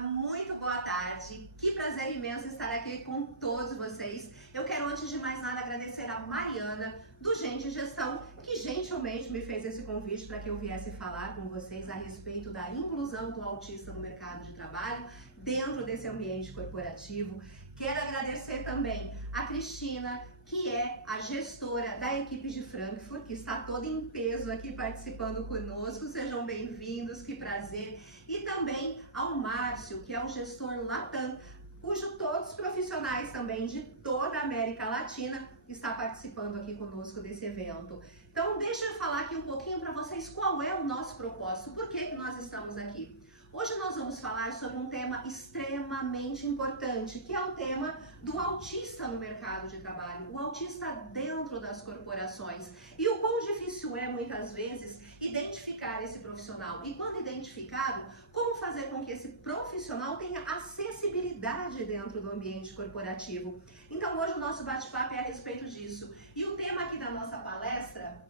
muito boa tarde. Que prazer imenso estar aqui com todos vocês. Eu quero, antes de mais nada, agradecer a Mariana, do Gente Gestão, que gentilmente me fez esse convite para que eu viesse falar com vocês a respeito da inclusão do autista no mercado de trabalho, dentro desse ambiente corporativo. Quero agradecer também a Cristina, que é a gestora da equipe de Frankfurt, que está toda em peso aqui participando conosco. Sejam bem-vindos, que prazer. E também ao Márcio, que é o gestor Latam, cujo todos profissionais também de toda a América Latina está participando aqui conosco desse evento. Então, deixa eu falar aqui um pouquinho para vocês qual é o nosso propósito, por que nós estamos aqui. Hoje nós vamos falar sobre um tema extremamente importante, que é o tema do autista no mercado de trabalho, o autista dentro das corporações. E o quão difícil é, muitas vezes, identificar esse profissional. E quando identificado, como fazer com que esse profissional tenha acessibilidade dentro do ambiente corporativo. Então, hoje o nosso bate-papo é a respeito disso. E o tema aqui da nossa palestra,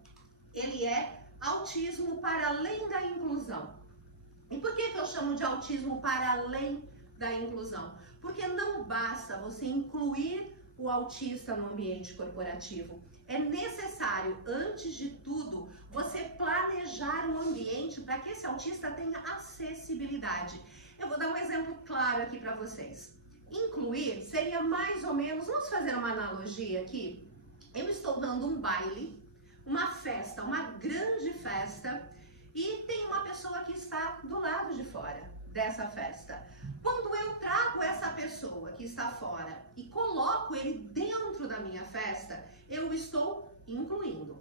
ele é autismo para além da inclusão. E por que eu chamo de autismo para além da inclusão? Porque não basta você incluir o autista no ambiente corporativo. É necessário, antes de tudo, você planejar um ambiente para que esse autista tenha acessibilidade. Eu vou dar um exemplo claro aqui para vocês. Incluir seria mais ou menos, vamos fazer uma analogia aqui. Eu estou dando um baile, uma festa, uma grande festa, e tem uma pessoa que está do lado de fora dessa festa. Quando eu trago essa pessoa que está fora e coloco ele dentro da minha festa, eu estou incluindo.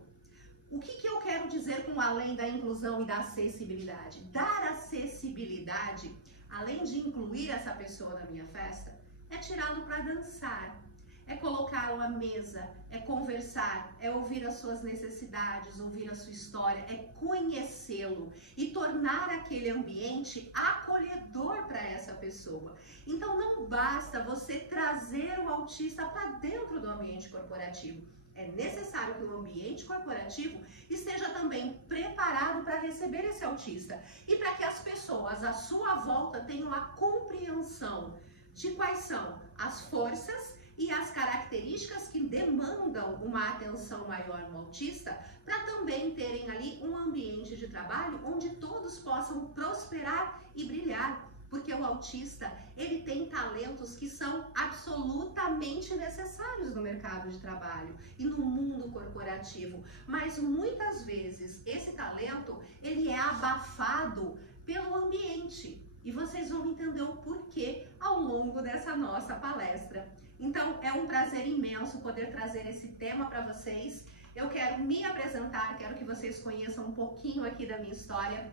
O que eu quero dizer com além da inclusão e da acessibilidade? Dar acessibilidade, além de incluir essa pessoa na minha festa, é tirá-lo para dançar. É colocá-lo à mesa, é conversar, é ouvir as suas necessidades, ouvir a sua história, é conhecê-lo e tornar aquele ambiente acolhedor para essa pessoa. Então não basta você trazer o autista para dentro do ambiente corporativo. É necessário que o ambiente corporativo esteja também preparado para receber esse autista e para que as pessoas à sua volta tenham a compreensão de quais são as forças e as características que demandam uma atenção maior no autista, para também terem ali um ambiente de trabalho onde todos possam prosperar e brilhar, porque o autista, ele tem talentos que são absolutamente necessários no mercado de trabalho e no mundo corporativo, mas muitas vezes esse talento, ele é abafado pelo ambiente, e vocês vão entender o porquê ao longo dessa nossa palestra. Então, é um prazer imenso poder trazer esse tema para vocês. Eu quero me apresentar, quero que vocês conheçam um pouquinho aqui da minha história.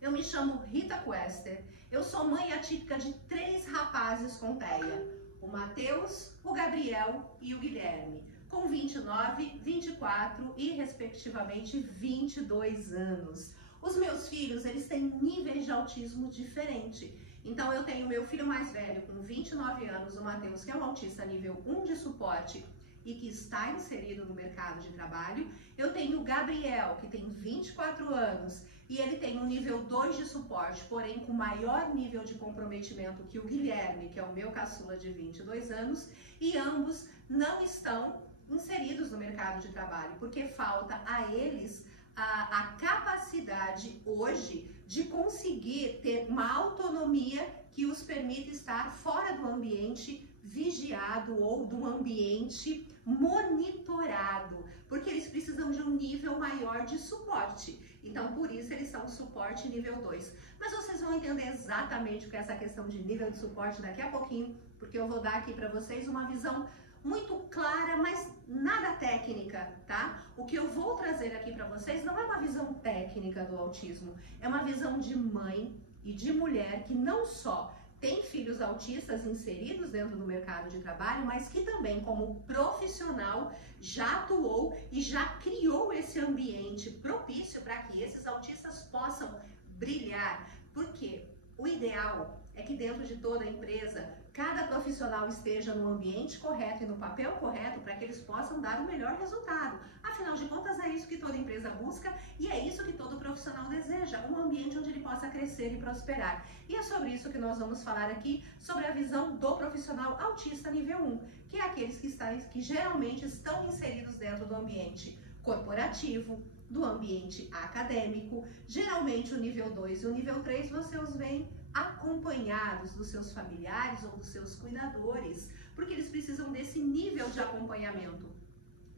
Eu me chamo Rita Quester, eu sou mãe atípica de 3 rapazes com TEA, o Matheus, o Gabriel e o Guilherme, com 29, 24 e, respectivamente, 22 anos. Os meus filhos, eles têm níveis de autismo diferentes. Então, eu tenho meu filho mais velho, com 29 anos, o Matheus, que é um autista nível 1 de suporte e que está inserido no mercado de trabalho. Eu tenho o Gabriel, que tem 24 anos e ele tem um nível 2 de suporte, porém com maior nível de comprometimento que o Guilherme, que é o meu caçula de 22 anos, e ambos não estão inseridos no mercado de trabalho, porque falta a eles a capacidade hoje de conseguir ter uma autonomia que os permita estar fora do ambiente vigiado ou do ambiente monitorado, porque eles precisam de um nível maior de suporte. Então, por isso, eles são suporte nível 2. Mas vocês vão entender exatamente o que é essa questão de nível de suporte daqui a pouquinho, porque eu vou dar aqui para vocês uma visão muito clara, mas nada técnica, tá? O que eu vou trazer aqui para vocês não é uma visão técnica do autismo, é uma visão de mãe e de mulher que não só tem filhos autistas inseridos dentro do mercado de trabalho, mas que também, como profissional, já atuou e já criou esse ambiente propício para que esses autistas possam brilhar. Porque o ideal é que dentro de toda a empresa, cada profissional esteja no ambiente correto e no papel correto para que eles possam dar o melhor resultado. Afinal de contas, é isso que toda empresa busca e é isso que todo profissional deseja, um ambiente onde ele possa crescer e prosperar. E é sobre isso que nós vamos falar aqui, sobre a visão do profissional autista nível 1, que é aqueles que geralmente estão inseridos dentro do ambiente corporativo, do ambiente acadêmico. Geralmente o nível 2 e o nível 3 você os vê acompanhados dos seus familiares ou dos seus cuidadores, porque eles precisam desse nível de acompanhamento.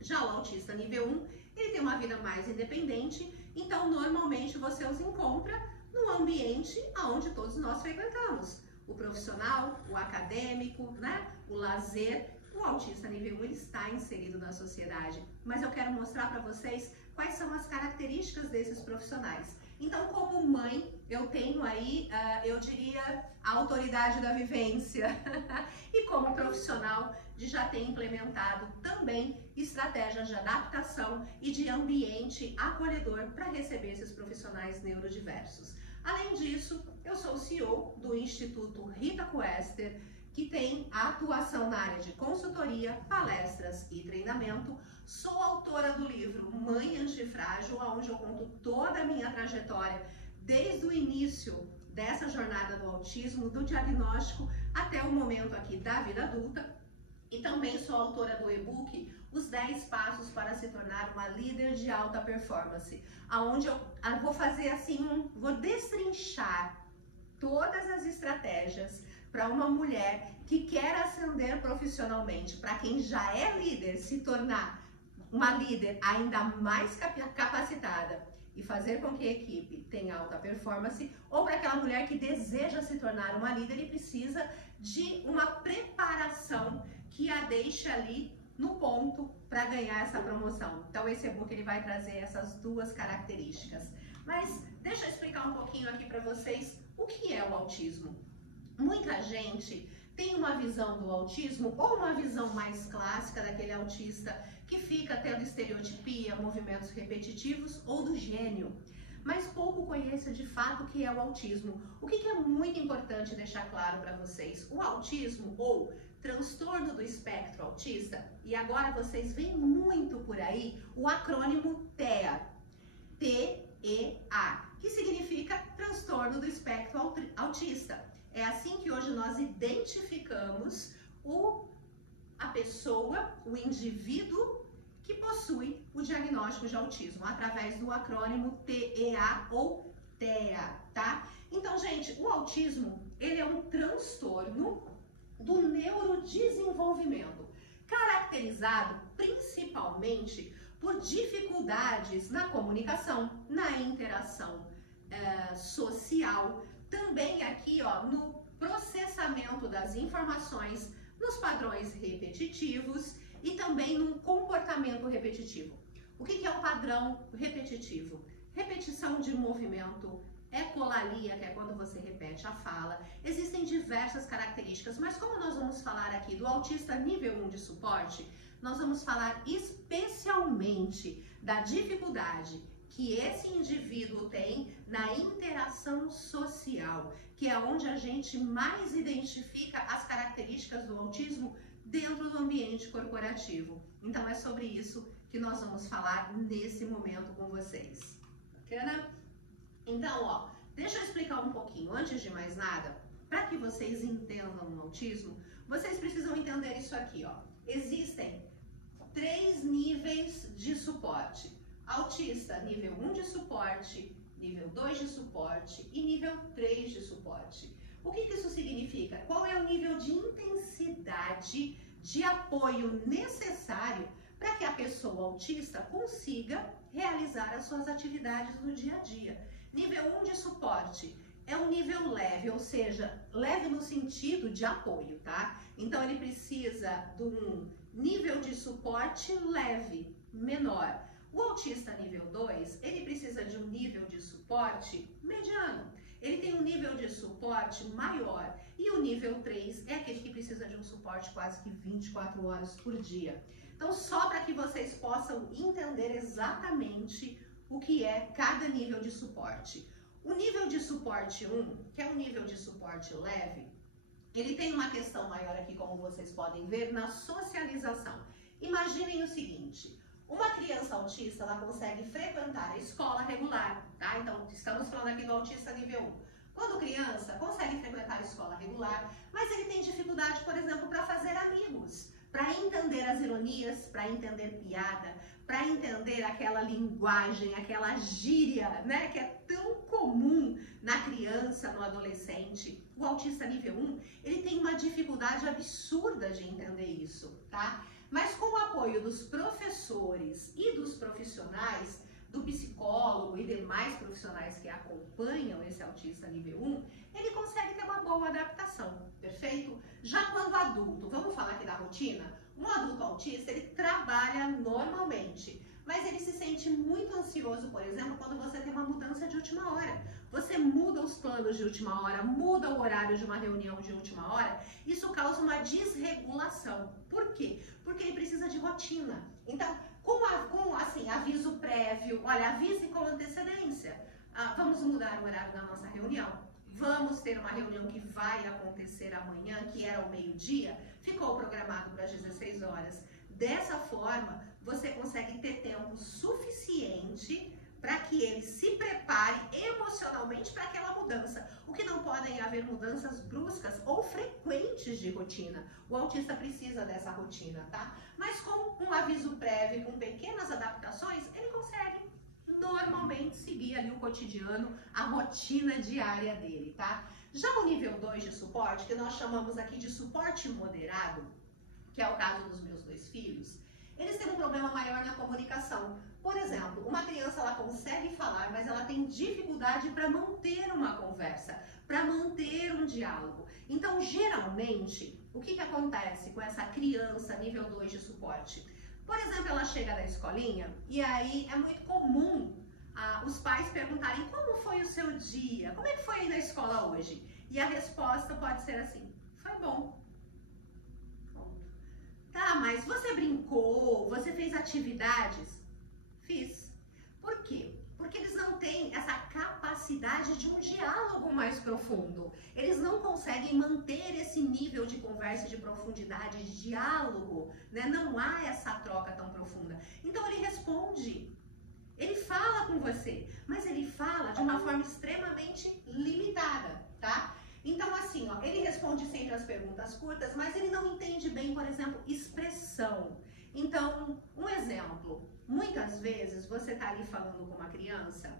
Já o autista nível 1, ele tem uma vida mais independente, então normalmente você os encontra no ambiente onde todos nós frequentamos. O profissional, o acadêmico, né? O lazer. O autista nível 1 ele está inserido na sociedade, mas eu quero mostrar para vocês quais são as características desses profissionais. Então, como mãe, eu tenho aí, eu diria, a autoridade da vivência. E como profissional, de já ter implementado também estratégias de adaptação e de ambiente acolhedor para receber esses profissionais neurodiversos. Além disso, eu sou CEO do Instituto Rita Koester, que tem atuação na área de consultoria, palestras e treinamento. Sou autora do livro Mãe Antifrágil, onde eu conto toda a minha trajetória, desde o início dessa jornada do autismo, do diagnóstico, até o momento aqui da vida adulta. E também sou autora do e-book Os 10 Passos para se tornar uma líder de alta performance, onde eu vou fazer assim, vou destrinchar todas as estratégias para uma mulher que quer ascender profissionalmente, para quem já é líder, se tornar uma líder ainda mais capacitada e fazer com que a equipe tenha alta performance, ou para aquela mulher que deseja se tornar uma líder e precisa de uma preparação que a deixe ali no ponto para ganhar essa promoção. Então esse e-book ele vai trazer essas duas características. Mas deixa eu explicar um pouquinho aqui para vocês o que é o autismo. Muita gente tem uma visão do autismo ou uma visão mais clássica daquele autista que fica tendo estereotipia, movimentos repetitivos ou do gênio, mas pouco conhece de fato o que é o autismo. O que é muito importante deixar claro para vocês? O autismo ou transtorno do espectro autista, e agora vocês veem muito por aí o acrônimo TEA, T-E-A, que significa transtorno do espectro autista. É assim que hoje nós identificamos a pessoa, o indivíduo que possui o diagnóstico de autismo, através do acrônimo TEA ou TEA, tá? Então, gente, o autismo, ele é um transtorno do neurodesenvolvimento, caracterizado principalmente por dificuldades na comunicação, na interação social, também aqui, ó, no processamento das informações, nos padrões repetitivos e também no comportamento repetitivo. O que é o padrão repetitivo? Repetição de movimento, ecolalia, que é quando você repete a fala. Existem diversas características, mas como nós vamos falar aqui do autista nível 1 de suporte, nós vamos falar especialmente da dificuldade que esse indivíduo tem na interação social, que é onde a gente mais identifica as características do autismo dentro do ambiente corporativo. Então é sobre isso que nós vamos falar nesse momento com vocês. Bacana? Então, ó, deixa eu explicar um pouquinho. Antes de mais nada, para que vocês entendam o autismo, vocês precisam entender isso aqui, ó. Existem 3 níveis de suporte. Autista nível 1 de suporte, nível 2 de suporte e nível 3 de suporte. O que isso significa? Qual é o nível de intensidade de apoio necessário para que a pessoa autista consiga realizar as suas atividades no dia a dia? Nível 1 de suporte é um nível leve, ou seja, leve no sentido de apoio, tá? Então ele precisa de um nível de suporte leve, menor. O autista nível 2, ele precisa de um nível de suporte mediano. Ele tem um nível de suporte maior. E o nível 3 é aquele que precisa de um suporte quase que 24 horas por dia. Então, só para que vocês possam entender exatamente o que é cada nível de suporte. O nível de suporte 1, que é um nível de suporte leve, ele tem uma questão maior aqui, como vocês podem ver, na socialização. Imaginem o seguinte, uma criança autista, ela consegue frequentar a escola regular, tá? Então, estamos falando aqui do autista nível 1. Quando criança, consegue frequentar a escola regular, mas ele tem dificuldade, por exemplo, para fazer amigos, para entender as ironias, para entender piada, para entender aquela linguagem, aquela gíria, né, que é tão comum na criança, no adolescente. O autista nível 1, ele tem uma dificuldade absurda de entender isso, tá? Mas com o apoio dos professores e dos profissionais, do psicólogo e demais profissionais que acompanham esse autista nível 1, ele consegue ter uma boa adaptação, perfeito? Já quando adulto, vamos falar aqui da rotina? Um adulto autista, ele trabalha normalmente, mas ele se sente muito ansioso, por exemplo, quando você tem uma mudança de última hora. Você muda os planos de última hora, muda o horário de uma reunião de última hora, isso causa uma desregulação. Por quê? Porque ele precisa de rotina. Então, com assim, aviso prévio, olha, avise com antecedência. Vamos mudar o horário da nossa reunião. Vamos ter uma reunião que vai acontecer amanhã, que era ao meio-dia, ficou programado para as 16 horas. Dessa forma, você consegue ter tempo suficiente para que ele se prepare emocionalmente para aquela mudança. O que não podem haver mudanças bruscas ou frequentes de rotina. O autista precisa dessa rotina, tá? Mas com um aviso prévio, com pequenas adaptações, ele consegue normalmente seguir ali o cotidiano, a rotina diária dele, tá? Já o nível 2 de suporte, que nós chamamos aqui de suporte moderado, que é o caso dos meus 2 filhos, eles têm um problema maior na comunicação. Por exemplo, uma criança, ela consegue falar, mas ela tem dificuldade para manter uma conversa, para manter um diálogo. Então, geralmente, o que acontece com essa criança nível 2 de suporte? Por exemplo, ela chega da escolinha e aí é muito comum os pais perguntarem como foi o seu dia, como é que foi aí na escola hoje? E a resposta pode ser assim, foi bom. Tá, mas você brincou, você fez atividades? Fiz. Por quê? Porque eles não têm essa capacidade de um diálogo mais profundo. Eles não conseguem manter esse nível de conversa, de profundidade, de diálogo, né? Não há essa troca tão profunda. Então ele responde, ele fala com você, mas ele fala de uma forma extremamente limitada, tá? Então, assim, ó, ele responde sempre as perguntas curtas, mas ele não entende bem, por exemplo, expressão. Então, um exemplo, muitas vezes você tá ali falando com uma criança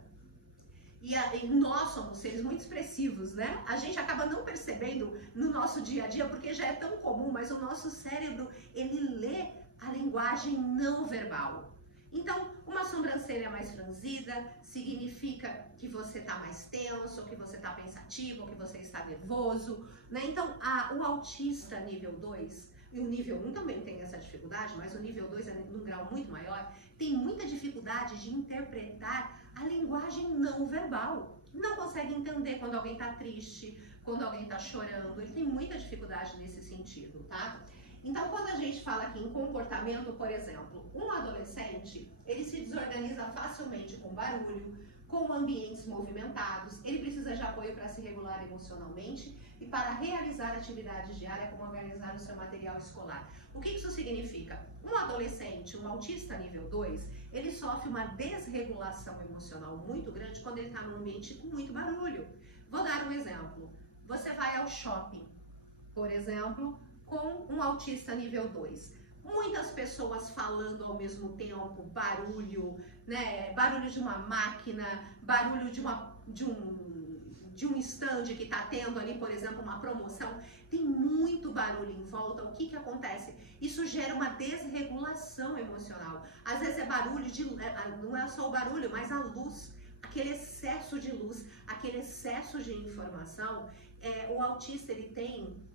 e nós somos seres muito expressivos, né? A gente acaba não percebendo no nosso dia a dia, porque já é tão comum, mas o nosso cérebro, ele lê a linguagem não verbal. Então, uma sobrancelha mais franzida significa que você está mais tenso, que você está pensativo, que você está nervoso, né? Então, o autista nível 2, e o nível 1 também tem essa dificuldade, mas o nível 2 é num grau muito maior, tem muita dificuldade de interpretar a linguagem não verbal. Não consegue entender quando alguém está triste, quando alguém está chorando, ele tem muita dificuldade nesse sentido, tá? Então, quando a gente fala aqui em comportamento, por exemplo, um adolescente, ele se desorganiza facilmente com barulho, com ambientes movimentados, ele precisa de apoio para se regular emocionalmente e para realizar atividades diárias, como organizar o seu material escolar. O que isso significa? Um adolescente, um autista nível 2, ele sofre uma desregulação emocional muito grande quando ele está num ambiente com muito barulho. Vou dar um exemplo. Você vai ao shopping, por exemplo, com um autista nível 2. Muitas pessoas falando ao mesmo tempo, barulho, né? Barulho de uma máquina, barulho de um stand que está tendo ali, por exemplo, uma promoção. Tem muito barulho em volta. O que acontece? Isso gera uma desregulação emocional. Às vezes é barulho não é só o barulho, mas a luz, aquele excesso de luz, aquele excesso de informação. O autista, ele tem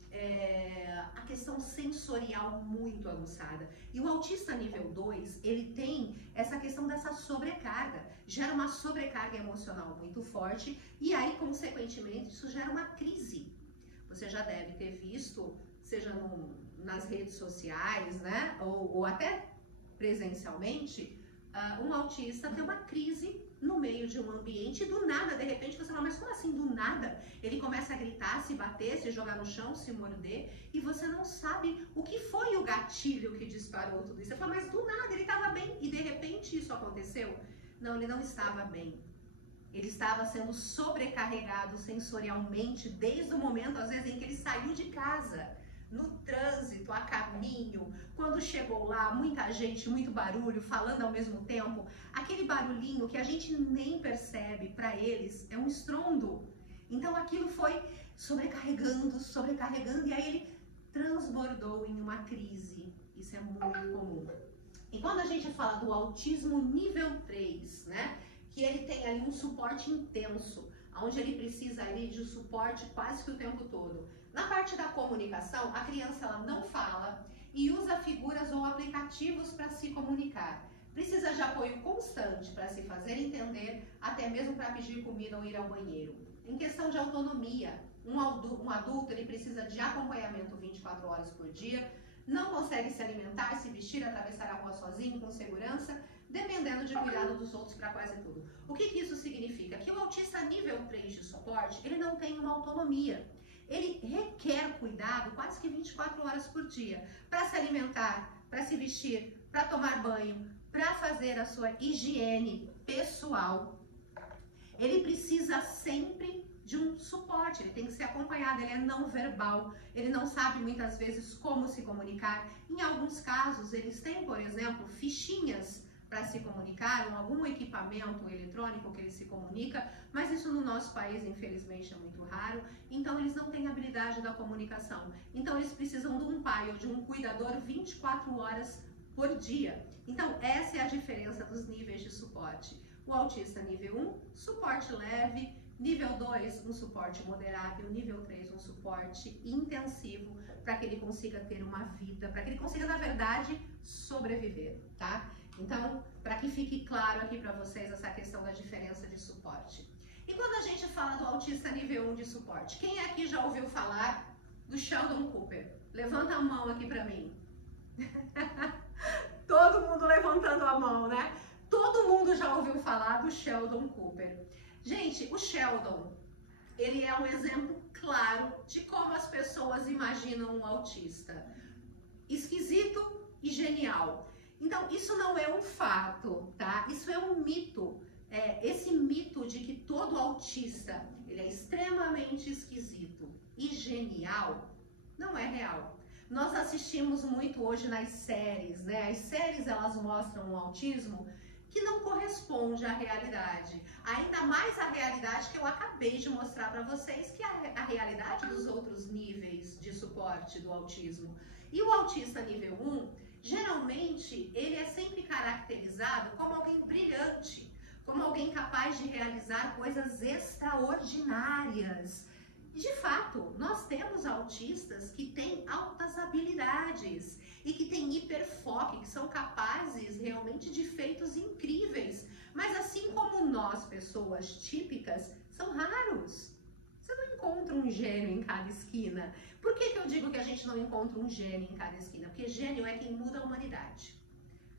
a questão sensorial muito aguçada. E o autista nível 2, ele tem essa questão dessa sobrecarga. Gera uma sobrecarga emocional muito forte e aí, consequentemente, isso gera uma crise. Você já deve ter visto, seja nas redes sociais, né, ou até presencialmente, um autista ter uma crise no meio de um ambiente e do nada, de repente, você fala, mas como assim do nada? Ele começa a gritar, se bater, se jogar no chão, se morder, e você não sabe o que foi o gatilho que disparou tudo isso. Você fala, mas do nada, ele estava bem, e de repente isso aconteceu? Não, ele não estava bem. Ele estava sendo sobrecarregado sensorialmente desde o momento, às vezes, em que ele saiu de casa, no trânsito, a caminho, quando chegou lá, muita gente, muito barulho, falando ao mesmo tempo, aquele barulhinho que a gente nem percebe, para eles é um estrondo. Então aquilo foi sobrecarregando, sobrecarregando, e aí ele transbordou em uma crise. Isso é muito comum. E quando a gente fala do autismo nível 3, né, que ele tem ali um suporte intenso, onde ele precisa ali de suporte quase que o tempo todo. Na parte da comunicação, a criança ela não fala e usa figuras ou aplicativos para se comunicar. Precisa de apoio constante para se fazer entender, até mesmo para pedir comida ou ir ao banheiro. Em questão de autonomia, um adulto ele precisa de acompanhamento 24 horas por dia, não consegue se alimentar, se vestir, atravessar a rua sozinho, com segurança, dependendo de cuidado dos outros para quase tudo. O que isso significa? Que o autista nível 3 de suporte, ele não tem uma autonomia. Ele requer cuidado quase que 24 horas por dia, para se alimentar, para se vestir, para tomar banho, para fazer a sua higiene pessoal. Ele precisa sempre de um suporte, ele tem que ser acompanhado, ele é não verbal, ele não sabe muitas vezes como se comunicar. Em alguns casos, eles têm, por exemplo, fichinhas para se comunicar, ou algum equipamento eletrônico que ele se comunica, mas isso no nosso país, infelizmente, é muito raro, então eles não têm habilidade da comunicação. Então eles precisam de um pai ou de um cuidador 24 horas por dia. Então essa é a diferença dos níveis de suporte. O autista nível 1, suporte leve, nível 2, um suporte moderado, e o nível 3, um suporte intensivo, para que ele consiga ter uma vida, para que ele consiga, na verdade, sobreviver, tá? Então, para que fique claro aqui para vocês essa questão da diferença de suporte. E quando a gente fala do autista nível 1 de suporte, quem aqui já ouviu falar do Sheldon Cooper? Levanta a mão aqui para mim. Todo mundo levantando a mão, né? Todo mundo já ouviu falar do Sheldon Cooper. Gente, o Sheldon, ele é um exemplo claro de como as pessoas imaginam um autista. Esquisito e genial. Então, isso não é um fato, tá? Isso é um mito. Esse mito de que todo autista ele é extremamente esquisito e genial não é real. Nós assistimos muito hoje nas séries, né? As séries elas mostram um autismo que não corresponde à realidade. Ainda mais a realidade que eu acabei de mostrar para vocês, que é a realidade dos outros níveis de suporte do autismo. E o autista nível 1, geralmente, ele é sempre caracterizado como alguém brilhante, como alguém capaz de realizar coisas extraordinárias. De fato, nós temos autistas que têm altas habilidades e que têm hiperfoco, que são capazes realmente de feitos incríveis. Mas assim como nós, pessoas típicas, são raros. Você não encontra um gênio em cada esquina. Por que eu digo que a gente não encontra um gênio em cada esquina? Porque gênio é quem muda a humanidade.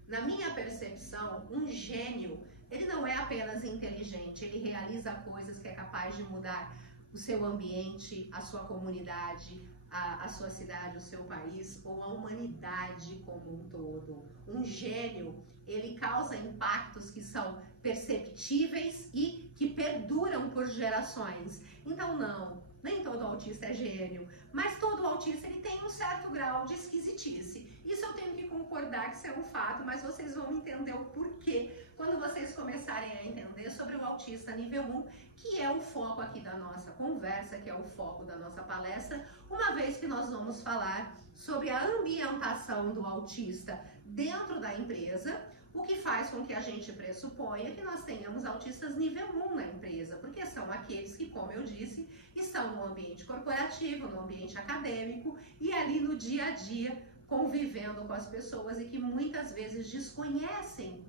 Na minha percepção, um gênio, ele não é apenas inteligente, ele realiza coisas que é capaz de mudar o seu ambiente, a sua comunidade, a sua cidade, o seu país ou a humanidade como um todo. Um gênio, ele causa impactos que são perceptíveis e que perduram por gerações. Então não, nem todo autista é gênio, mas todo autista ele tem um certo grau de esquisitice. Isso eu tenho que concordar que isso é um fato, mas vocês vão entender o porquê quando vocês começarem a entender sobre o autista nível 1, que é o foco aqui da nossa conversa, que é o foco da nossa palestra, uma vez que nós vamos falar sobre a ambientação do autista dentro da empresa, o que faz com que a gente pressuponha que nós tenhamos autistas nível 1 na empresa, porque são aqueles que, como eu disse, estão no ambiente corporativo, no ambiente acadêmico e ali no dia a dia convivendo com as pessoas e que muitas vezes desconhecem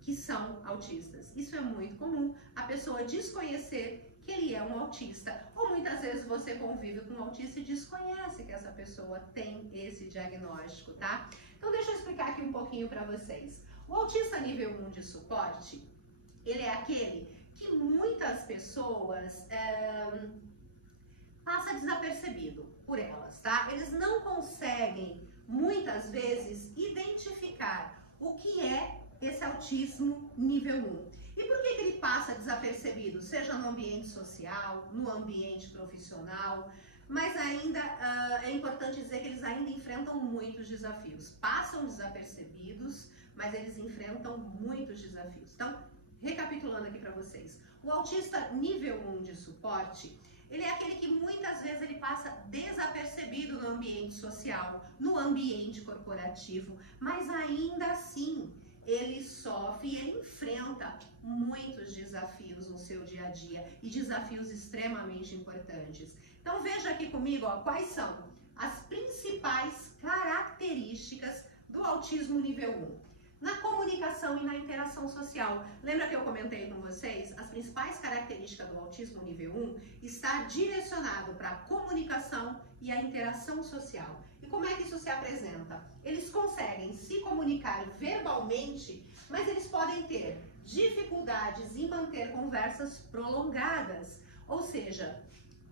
que são autistas. Isso é muito comum, a pessoa desconhecer que ele é um autista, ou muitas vezes você convive com um autista e desconhece que essa pessoa tem esse diagnóstico, tá? Então deixa eu explicar aqui um pouquinho para vocês. O autista nível 1 de suporte, ele é aquele que muitas pessoas passa desapercebido por elas, tá? Eles não conseguem, muitas vezes, identificar o que é esse autismo nível 1. E por que ele passa desapercebido? Seja no ambiente social, no ambiente profissional, mas ainda é importante dizer que eles ainda enfrentam muitos desafios. Passam desapercebidos, mas eles enfrentam muitos desafios. Então, recapitulando aqui para vocês, o autista nível 1 de suporte, ele é aquele que muitas vezes ele passa desapercebido no ambiente social, no ambiente corporativo, mas ainda assim ele sofre e ele enfrenta muitos desafios no seu dia a dia e desafios extremamente importantes. Então veja aqui comigo, ó, quais são as principais características do autismo nível 1. Na comunicação e na interação social. Lembra que eu comentei com vocês? As principais características do autismo nível 1 está direcionado para a comunicação e a interação social. E como é que isso se apresenta? Eles conseguem se comunicar verbalmente, mas eles podem ter dificuldades em manter conversas prolongadas. Ou seja,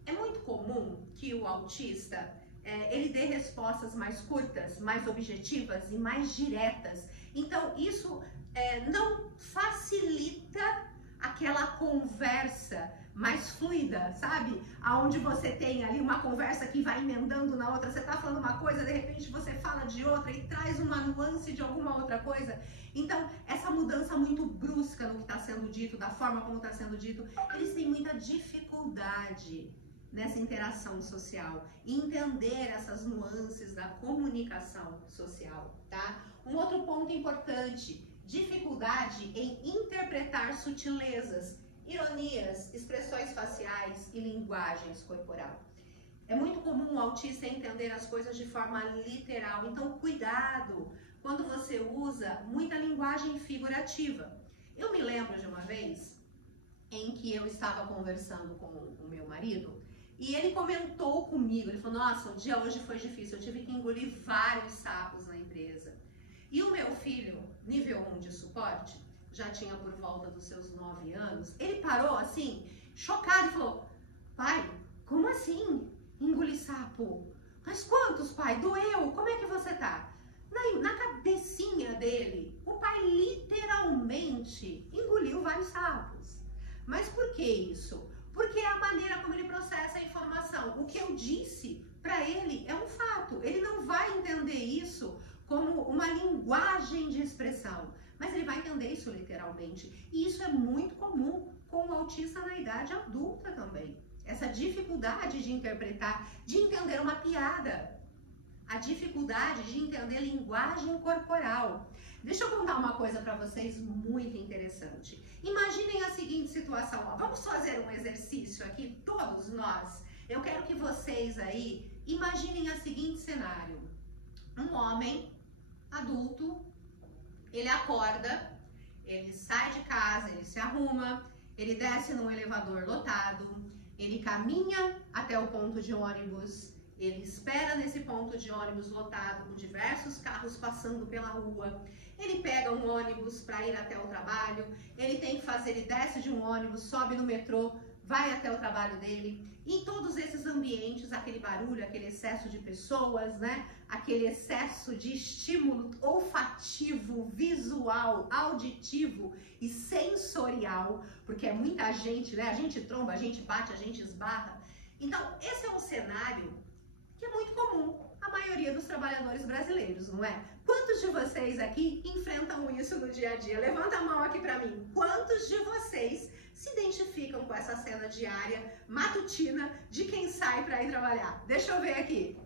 é muito comum que o autista ele dê respostas mais curtas, mais objetivas e mais diretas. Então, isso não facilita aquela conversa mais fluida, sabe? Aonde você tem ali uma conversa que vai emendando na outra, você tá falando uma coisa, de repente você fala de outra e traz uma nuance de alguma outra coisa. Então, essa mudança muito brusca no que está sendo dito, da forma como está sendo dito, eles têm muita dificuldade nessa interação social, entender essas nuances da comunicação social, tá? Um outro ponto importante, dificuldade em interpretar sutilezas, ironias, expressões faciais e linguagens corporal. É muito comum o autista entender as coisas de forma literal, então cuidado quando você usa muita linguagem figurativa. Eu me lembro de uma vez em que eu estava conversando com o meu marido e ele comentou comigo, ele falou, nossa, o dia hoje foi difícil, eu tive que engolir vários sapos na empresa. E o meu filho, nível 1 de suporte, já tinha por volta dos seus 9 anos, ele parou assim, chocado, e falou, pai, como assim engolir sapo? Mas quantos, pai? Doeu? Como é que você tá? Na cabecinha dele, o pai literalmente engoliu vários sapos. Mas por que isso? Porque é a maneira como ele processa a informação. O que eu disse para ele é um fato. Ele não vai entender isso como uma linguagem de expressão, mas ele vai entender isso literalmente. E isso é muito comum com o autista na idade adulta também. Essa dificuldade de interpretar, de entender uma piada. A dificuldade de entender linguagem corporal. Deixa eu contar uma coisa para vocês muito interessante. Imaginem a seguinte situação, ó. Vamos fazer um exercício aqui, todos nós. Eu quero que vocês aí imaginem o seguinte cenário. Um homem adulto, ele acorda, ele sai de casa, ele se arruma, ele desce num elevador lotado, ele caminha até o ponto de ônibus, ele espera nesse ponto de ônibus lotado, com diversos carros passando pela rua. Ele pega um ônibus para ir até o trabalho, ele desce de um ônibus, sobe no metrô, vai até o trabalho dele. Em todos esses ambientes, aquele barulho, aquele excesso de pessoas, né? Aquele excesso de estímulo olfativo, visual, auditivo e sensorial, porque é muita gente, né? A gente tromba, a gente bate, a gente esbarra. Então, esse é um cenário que é muito comum a maioria dos trabalhadores brasileiros, não é? Quantos de vocês aqui enfrentam isso no dia a dia? Levanta a mão aqui pra mim. Quantos de vocês se identificam com essa cena diária, matutina, de quem sai pra ir trabalhar? Deixa eu ver aqui.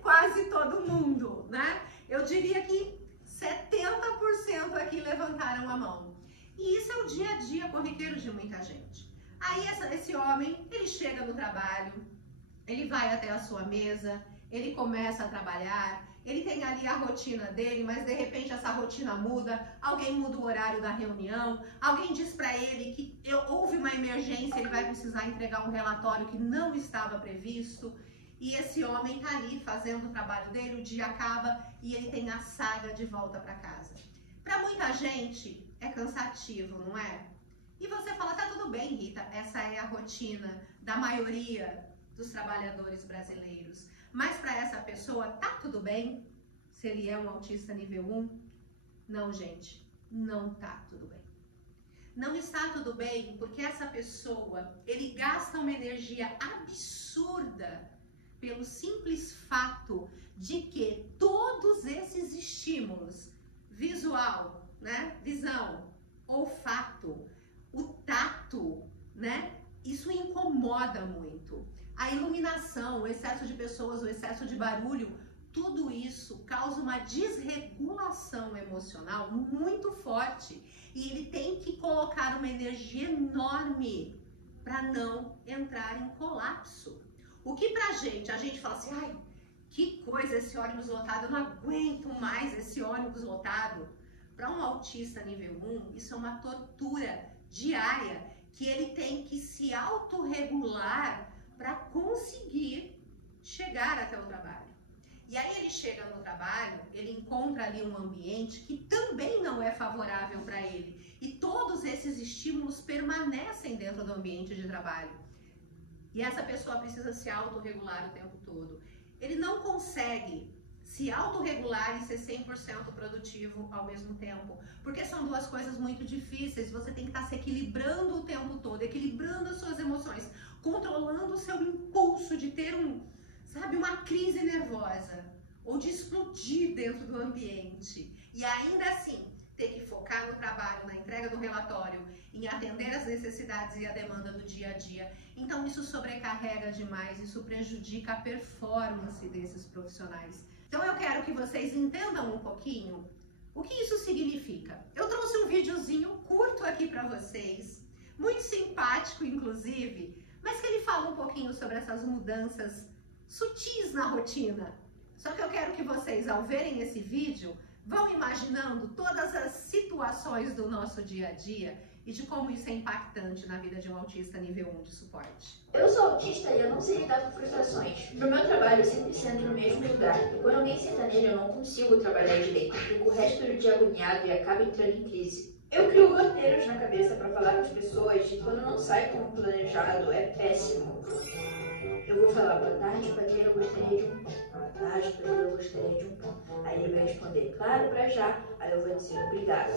Quase todo mundo, né? Eu diria que 70% aqui levantaram a mão. E isso é o dia a dia corriqueiro de muita gente. Aí esse homem, ele chega no trabalho, ele vai até a sua mesa, ele começa a trabalhar, ele tem ali a rotina dele, mas de repente essa rotina muda, alguém muda o horário da reunião, alguém diz para ele que houve uma emergência, ele vai precisar entregar um relatório que não estava previsto, e esse homem tá ali fazendo o trabalho dele, o dia acaba e ele tem a saga de volta para casa. Para muita gente é cansativo, não é? E você fala, tá tudo bem, Rita, essa é a rotina da maioria dos trabalhadores brasileiros. Mas para essa pessoa, tá tudo bem se ele é um autista nível 1? Não, gente, não tá tudo bem. Não está tudo bem porque essa pessoa, ele gasta uma energia absurda pelo simples fato de que todos esses estímulos, visual, né, visão, olfato, o tato, né, isso incomoda muito. A iluminação, o excesso de pessoas, o excesso de barulho, tudo isso causa uma desregulação emocional muito forte. E ele tem que colocar uma energia enorme para não entrar em colapso. O que pra gente, a gente fala assim, ai, que coisa esse ônibus lotado, eu não aguento mais esse ônibus lotado. Para um autista nível 1, isso é uma tortura diária, que ele tem que se autorregular para conseguir chegar até o trabalho. E aí ele chega no trabalho, ele encontra ali um ambiente que também não é favorável para ele. E todos esses estímulos permanecem dentro do ambiente de trabalho. E essa pessoa precisa se autorregular o tempo todo. Ele não consegue se autorregular e ser 100% produtivo ao mesmo tempo. Porque são duas coisas muito difíceis. Você tem que estar se equilibrando o tempo todo, equilibrando as suas emoções, controlando o seu impulso de ter uma crise nervosa ou de explodir dentro do ambiente. E ainda assim, ter que focar no trabalho, na entrega do relatório, em atender as necessidades e a demanda do dia a dia. Então isso sobrecarrega demais, isso prejudica a performance desses profissionais. Então eu quero que vocês entendam um pouquinho o que isso significa. Eu trouxe um videozinho curto aqui para vocês, muito simpático inclusive, mas que ele fala um pouquinho sobre essas mudanças sutis na rotina. Só que eu quero que vocês, ao verem esse vídeo, vão imaginando todas as situações do nosso dia a dia e de como isso é impactante na vida de um autista nível 1 de suporte. Eu sou autista e eu não sei lidar com frustrações. No meu trabalho eu sempre sento no mesmo lugar e quando alguém senta nele eu não consigo trabalhar direito. Fico o resto do dia agoniado e acabo entrando em crise. Eu crio roteiros na cabeça para falar com as pessoas e quando não sai como planejado é péssimo. Eu vou falar, boa tarde, padeiro, eu gostaria de um pão. Boa tarde, padeiro, eu gostaria de um pão. Aí ele vai responder, claro, pra já. Aí eu vou dizer, obrigada.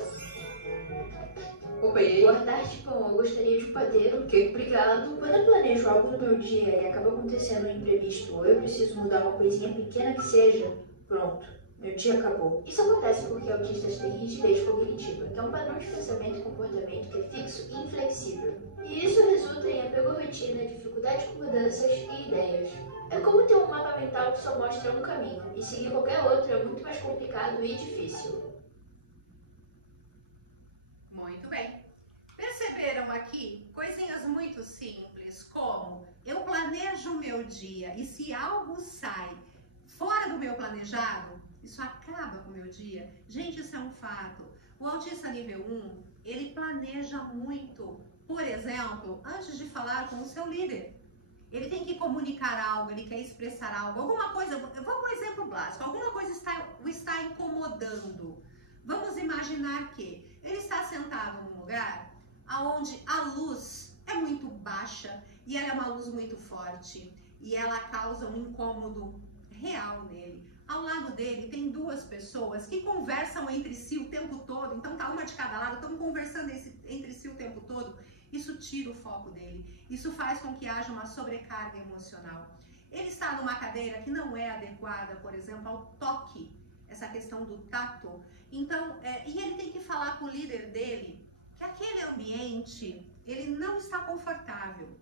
Boa tarde, pão, eu gostaria de um padeiro. Obrigado. Quando eu planejo algo no meu dia e acaba acontecendo um imprevisto, ou eu preciso mudar uma coisinha pequena que seja, pronto. Meu dia acabou. Isso acontece porque autistas têm rigidez cognitiva, que é um padrão de pensamento e comportamento que é fixo e inflexível. E isso resulta em apego à rotina, dificuldade com mudanças e ideias. É como ter um mapa mental que só mostra um caminho, e seguir qualquer outro é muito mais complicado e difícil. Muito bem. Perceberam aqui coisinhas muito simples, como eu planejo o meu dia e se algo sai fora do meu planejado, isso acaba com o meu dia. Gente, isso é um fato. O autista nível 1, ele planeja muito. Por exemplo, antes de falar com o seu líder, ele tem que comunicar algo, ele quer expressar algo, alguma coisa, vamos um exemplo básico, alguma coisa o está incomodando. Vamos imaginar que ele está sentado num lugar onde a luz é muito baixa e ela é uma luz muito forte e ela causa um incômodo real nele. Ao lado dele tem duas pessoas que conversam entre si o tempo todo, então tá uma de cada lado, estão conversando entre si o tempo todo. Isso tira o foco dele, isso faz com que haja uma sobrecarga emocional. Ele está numa cadeira que não é adequada, por exemplo, ao toque, essa questão do tato. Então, e ele tem que falar com o líder dele que aquele ambiente, ele não está confortável.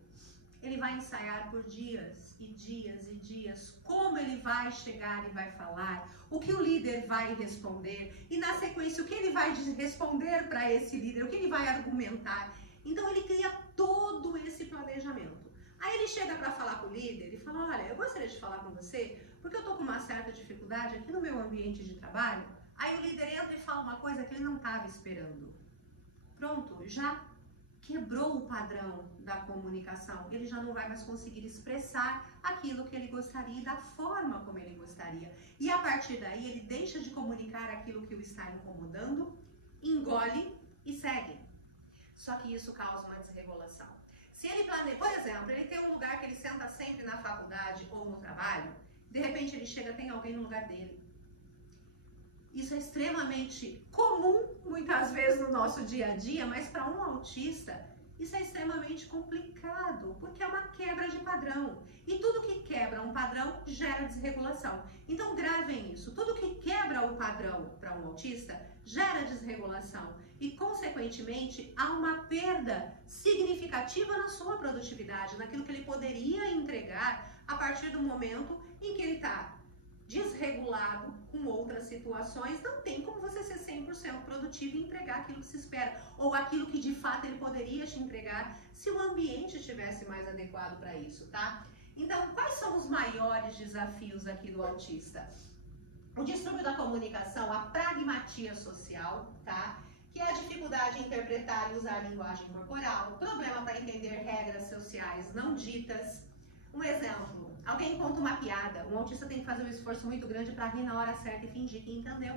Ele vai ensaiar por dias e dias e dias como ele vai chegar e vai falar, o que o líder vai responder e na sequência o que ele vai responder para esse líder, o que ele vai argumentar. Então ele cria todo esse planejamento. Aí ele chega para falar com o líder e fala, olha, eu gostaria de falar com você porque eu estou com uma certa dificuldade aqui no meu ambiente de trabalho. Aí o líder entra e fala uma coisa que ele não estava esperando. Pronto, já quebrou o padrão da comunicação, ele já não vai mais conseguir expressar aquilo que ele gostaria e da forma como ele gostaria. E a partir daí ele deixa de comunicar aquilo que o está incomodando engole e segue. Só que isso causa uma desregulação. Se ele planeja, por exemplo, ele tem um lugar que ele senta sempre na faculdade ou no trabalho, de repente ele chega, tem alguém no lugar dele. Isso é extremamente comum, muitas vezes, no nosso dia a dia, mas para um autista, isso é extremamente complicado, porque é uma quebra de padrão. E tudo que quebra um padrão gera desregulação. Então, gravem isso. Tudo que quebra o padrão para um autista gera desregulação. E, consequentemente, há uma perda significativa na sua produtividade, naquilo que ele poderia entregar a partir do momento em que ele está desregulado com outras situações. Não tem como você ser 100% produtivo e entregar aquilo que se espera, ou aquilo que de fato ele poderia te entregar se o ambiente estivesse mais adequado para isso, tá? Então, quais são os maiores desafios aqui do autista? O distúrbio da comunicação, a pragmatia social, tá? Que é a dificuldade em interpretar e usar a linguagem corporal, problema para entender regras sociais não ditas. Um exemplo, alguém conta uma piada, um autista tem que fazer um esforço muito grande para rir na hora certa e fingir que entendeu.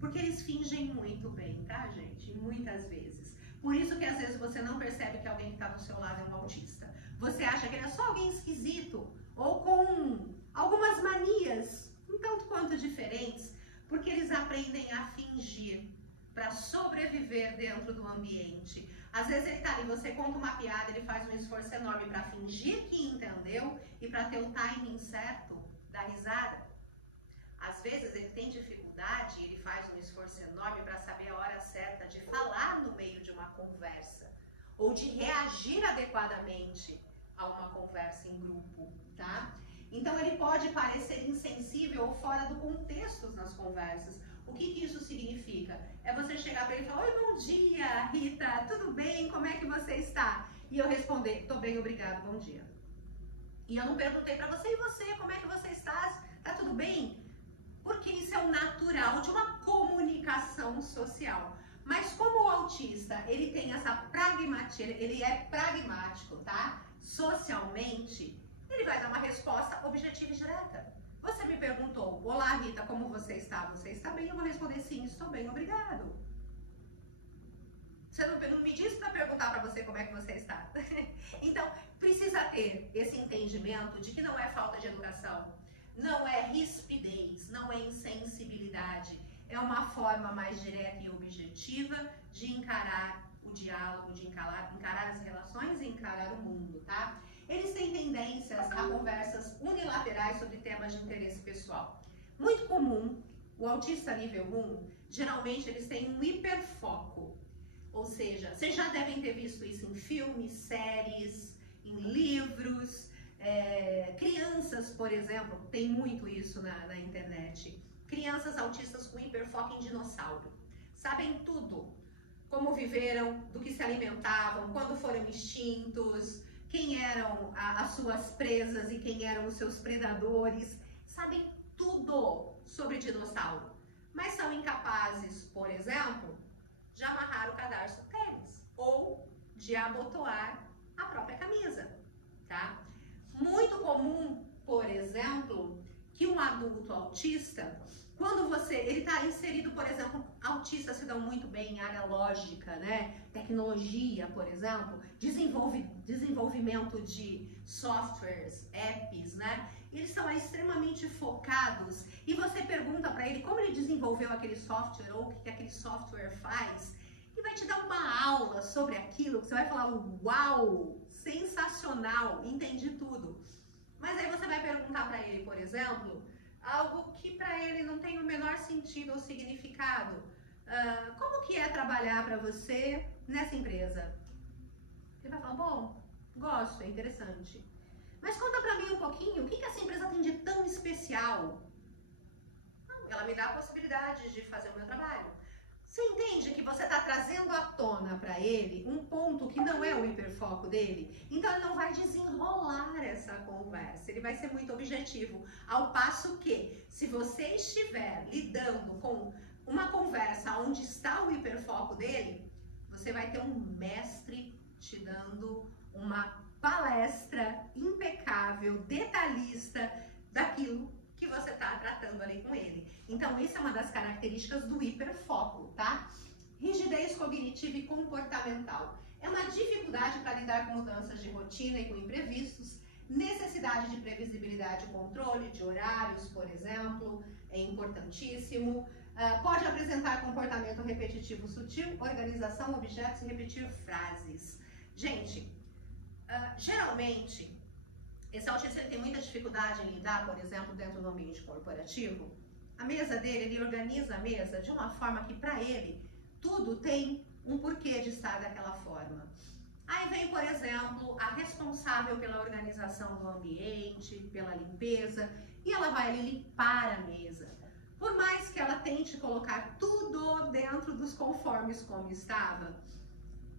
Porque eles fingem muito bem, tá, gente? Muitas vezes. Por isso que às vezes você não percebe que alguém que está do seu lado é um autista. Você acha que ele é só alguém esquisito ou com algumas manias, um tanto quanto diferentes, porque eles aprendem a fingir para sobreviver dentro do ambiente. Às vezes ele tá ali, você conta uma piada, ele faz um esforço enorme para fingir que entendeu e para ter o timing certo da risada. Às vezes ele tem dificuldade, ele faz um esforço enorme para saber a hora certa de falar no meio de uma conversa ou de reagir adequadamente a uma conversa em grupo, tá? Então ele pode parecer insensível ou fora do contexto nas conversas. O que isso significa? É você chegar para ele e falar: oi, bom dia, Rita, tudo bem? Como é que você está? E eu responder: tô bem, obrigado, bom dia. E eu não perguntei para você: e você, como é que você está? Tá tudo bem? Porque isso é o natural de uma comunicação social. Mas como o autista, ele tem essa pragmatia, ele é pragmático, tá? Socialmente, ele vai dar uma resposta objetiva e direta. Você me perguntou: olá, Rita, como você está? Você está bem? Eu vou responder: sim, estou bem, obrigado. Você não me disse para perguntar para você como é que você está. Então, precisa ter esse entendimento de que não é falta de educação, não é rispidez, não é insensibilidade. É uma forma mais direta e objetiva de encarar o diálogo, de encarar as relações e encarar o mundo, tá? Eles têm tendências a conversas unilaterais sobre temas de interesse pessoal. Muito comum, o autista nível 1, geralmente eles têm um hiperfoco. Ou seja, vocês já devem ter visto isso em filmes, séries, em livros. Crianças, por exemplo, tem muito isso na internet. Crianças autistas com hiperfoco em dinossauro. Sabem tudo. Como viveram, do que se alimentavam, quando foram extintos, quem eram as suas presas e quem eram os seus predadores. Sabem tudo sobre dinossauro. Mas são incapazes, por exemplo, de amarrar o cadarço do tênis ou de abotoar a própria camisa, tá? Muito comum, por exemplo, que um adulto autista, quando ele está inserido, por exemplo, autistas se dão muito bem em área lógica, né? Tecnologia, por exemplo, desenvolvimento de softwares, apps, né? Eles são extremamente focados e você pergunta para ele como ele desenvolveu aquele software ou o que aquele software faz e vai te dar uma aula sobre aquilo que você vai falar: uau, sensacional, entendi tudo. Mas aí você vai perguntar para ele, por exemplo, algo que para ele não tem o menor sentido ou significado. Como que é trabalhar para você nessa empresa? Ele vai falar: bom, gosto, é interessante. Mas conta pra mim um pouquinho, o que essa empresa tem de tão especial? Ela me dá a possibilidade de fazer o meu trabalho. Você entende que você está trazendo à tona para ele um ponto que não é o hiperfoco dele? Então ele não vai desenrolar essa conversa, ele vai ser muito objetivo. Ao passo que, se você estiver lidando com uma conversa onde está o hiperfoco dele, você vai ter um mestre te dando uma palestra impecável, detalhista, daquilo que você está tratando ali com ele. Então, isso é uma das características do hiperfoco, tá? Rigidez cognitiva e comportamental. É uma dificuldade para lidar com mudanças de rotina e com imprevistos, necessidade de previsibilidade e controle de horários, por exemplo, é importantíssimo. Pode apresentar comportamento repetitivo sutil, organização, objetos e repetir frases. Gente, geralmente, esse autista ele tem muita dificuldade em lidar, por exemplo, dentro do ambiente corporativo. A mesa dele, ele organiza a mesa de uma forma que, para ele, tudo tem um porquê de estar daquela forma. Aí vem, por exemplo, a responsável pela organização do ambiente, pela limpeza, e ela vai ali limpar a mesa. Por mais que ela tente colocar tudo dentro dos conformes como estava,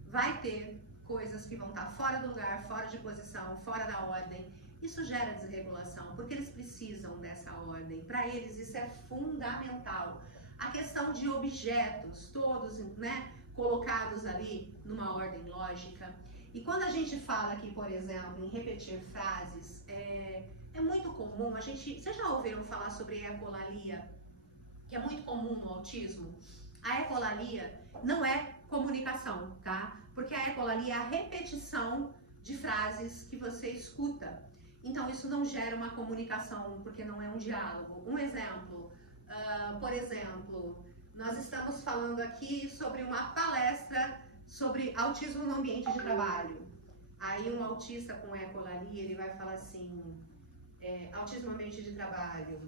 vai ter coisas que vão estar fora do lugar, fora de posição, fora da ordem. Isso gera desregulação, porque eles precisam dessa ordem. Para eles isso é fundamental. A questão de objetos, todos, né, colocados ali numa ordem lógica. E quando a gente fala aqui, por exemplo, em repetir frases, é muito comum, vocês já ouviram falar sobre ecolalia, que é muito comum no autismo? A ecolalia não é comunicação, tá? Porque a ecolalia é a repetição de frases que você escuta. Então isso não gera uma comunicação, porque não é um diálogo. Um exemplo, por exemplo, nós estamos falando aqui sobre uma palestra sobre autismo no ambiente de trabalho. Aí um autista com ecolalia, ele vai falar assim, autismo no ambiente de trabalho,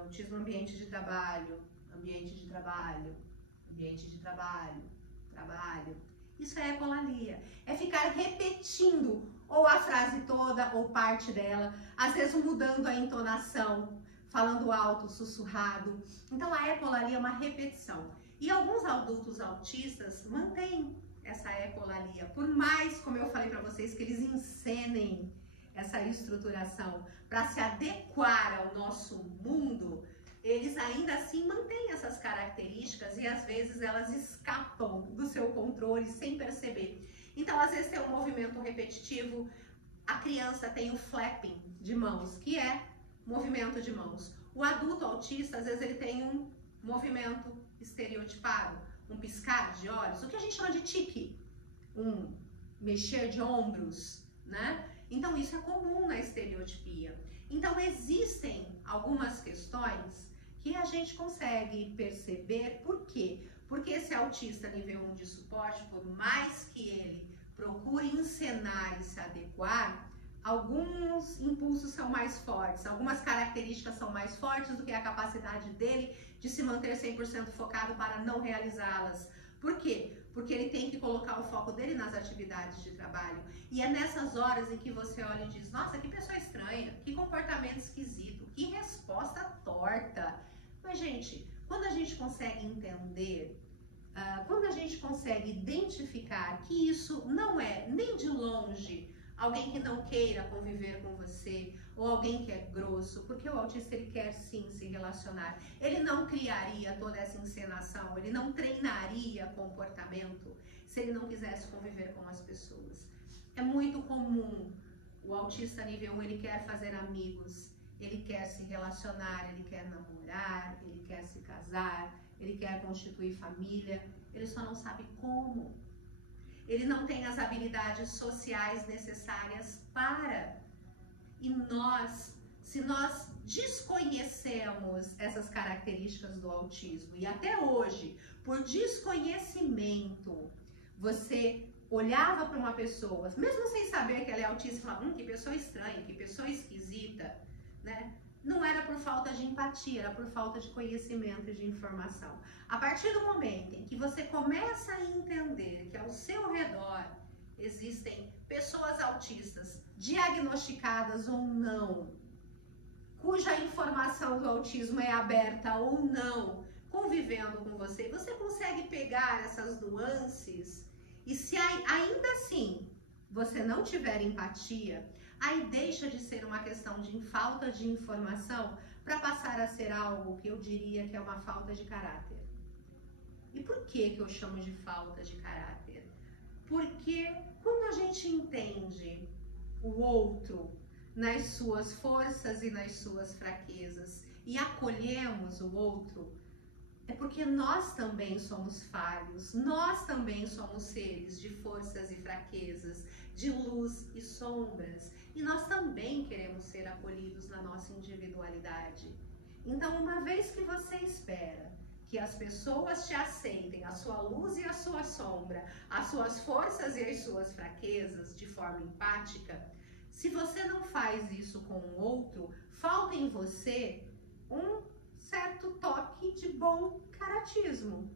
autismo no ambiente de trabalho, ambiente de trabalho, ambiente de trabalho, trabalho. Isso é ecolalia, é ficar repetindo ou a frase toda ou parte dela, às vezes mudando a entonação, falando alto, sussurrado. Então a ecolalia é uma repetição. E alguns adultos autistas mantêm essa ecolalia, por mais, como eu falei para vocês, que eles encenem essa estruturação para se adequar ao nosso mundo, eles ainda assim mantêm essas características e às vezes elas escapam do seu controle sem perceber. Então, às vezes tem um movimento repetitivo, a criança tem o flapping de mãos, que é movimento de mãos. O adulto autista, às vezes ele tem um movimento estereotipado, um piscar de olhos, o que a gente chama de tique, um mexer de ombros, né? Então isso é comum na estereotipia. Então existem algumas questões que a gente consegue perceber. Por quê? Porque esse autista nível 1 de suporte, por mais que ele procure encenar e se adequar, alguns impulsos são mais fortes, algumas características são mais fortes do que a capacidade dele de se manter 100% focado para não realizá-las. Por quê? Porque ele tem que colocar o foco dele nas atividades de trabalho. E é nessas horas em que você olha e diz, nossa, que pessoa estranha, que comportamento esquisito, que resposta torta. Mas, gente, quando a gente consegue entender, quando a gente consegue identificar que isso não é nem de longe alguém que não queira conviver com você, ou alguém que é grosso, porque o autista ele quer sim se relacionar. Ele não criaria toda essa encenação, ele não treinaria comportamento se ele não quisesse conviver com as pessoas. É muito comum o autista nível 1, ele quer fazer amigos, ele quer se relacionar, ele quer namorar, ele quer se casar, ele quer constituir família, ele só não sabe como. Ele não tem as habilidades sociais necessárias para. E nós, se nós desconhecemos essas características do autismo, e até hoje, por desconhecimento, você olhava para uma pessoa, mesmo sem saber que ela é autista, e falava, que pessoa estranha, que pessoa esquisita, né? Não era por falta de empatia, era por falta de conhecimento e de informação. A partir do momento em que você começa a entender que ao seu redor existem pessoas autistas, diagnosticadas ou não, cuja informação do autismo é aberta ou não, convivendo com você, você consegue pegar essas nuances e se ainda assim você não tiver empatia, aí deixa de ser uma questão de falta de informação para passar a ser algo que eu diria que é uma falta de caráter. E por que eu chamo de falta de caráter? Porque quando a gente entende o outro nas suas forças e nas suas fraquezas e acolhemos o outro, é porque nós também somos falhos, nós também somos seres de forças e fraquezas, de luz e sombras, e nós também queremos ser acolhidos na nossa individualidade. Então, uma vez que você espera que as pessoas te aceitem a sua luz e a sua sombra, as suas forças e as suas fraquezas de forma empática, se você não faz isso com o outro, falta em você um certo toque de bom caratismo.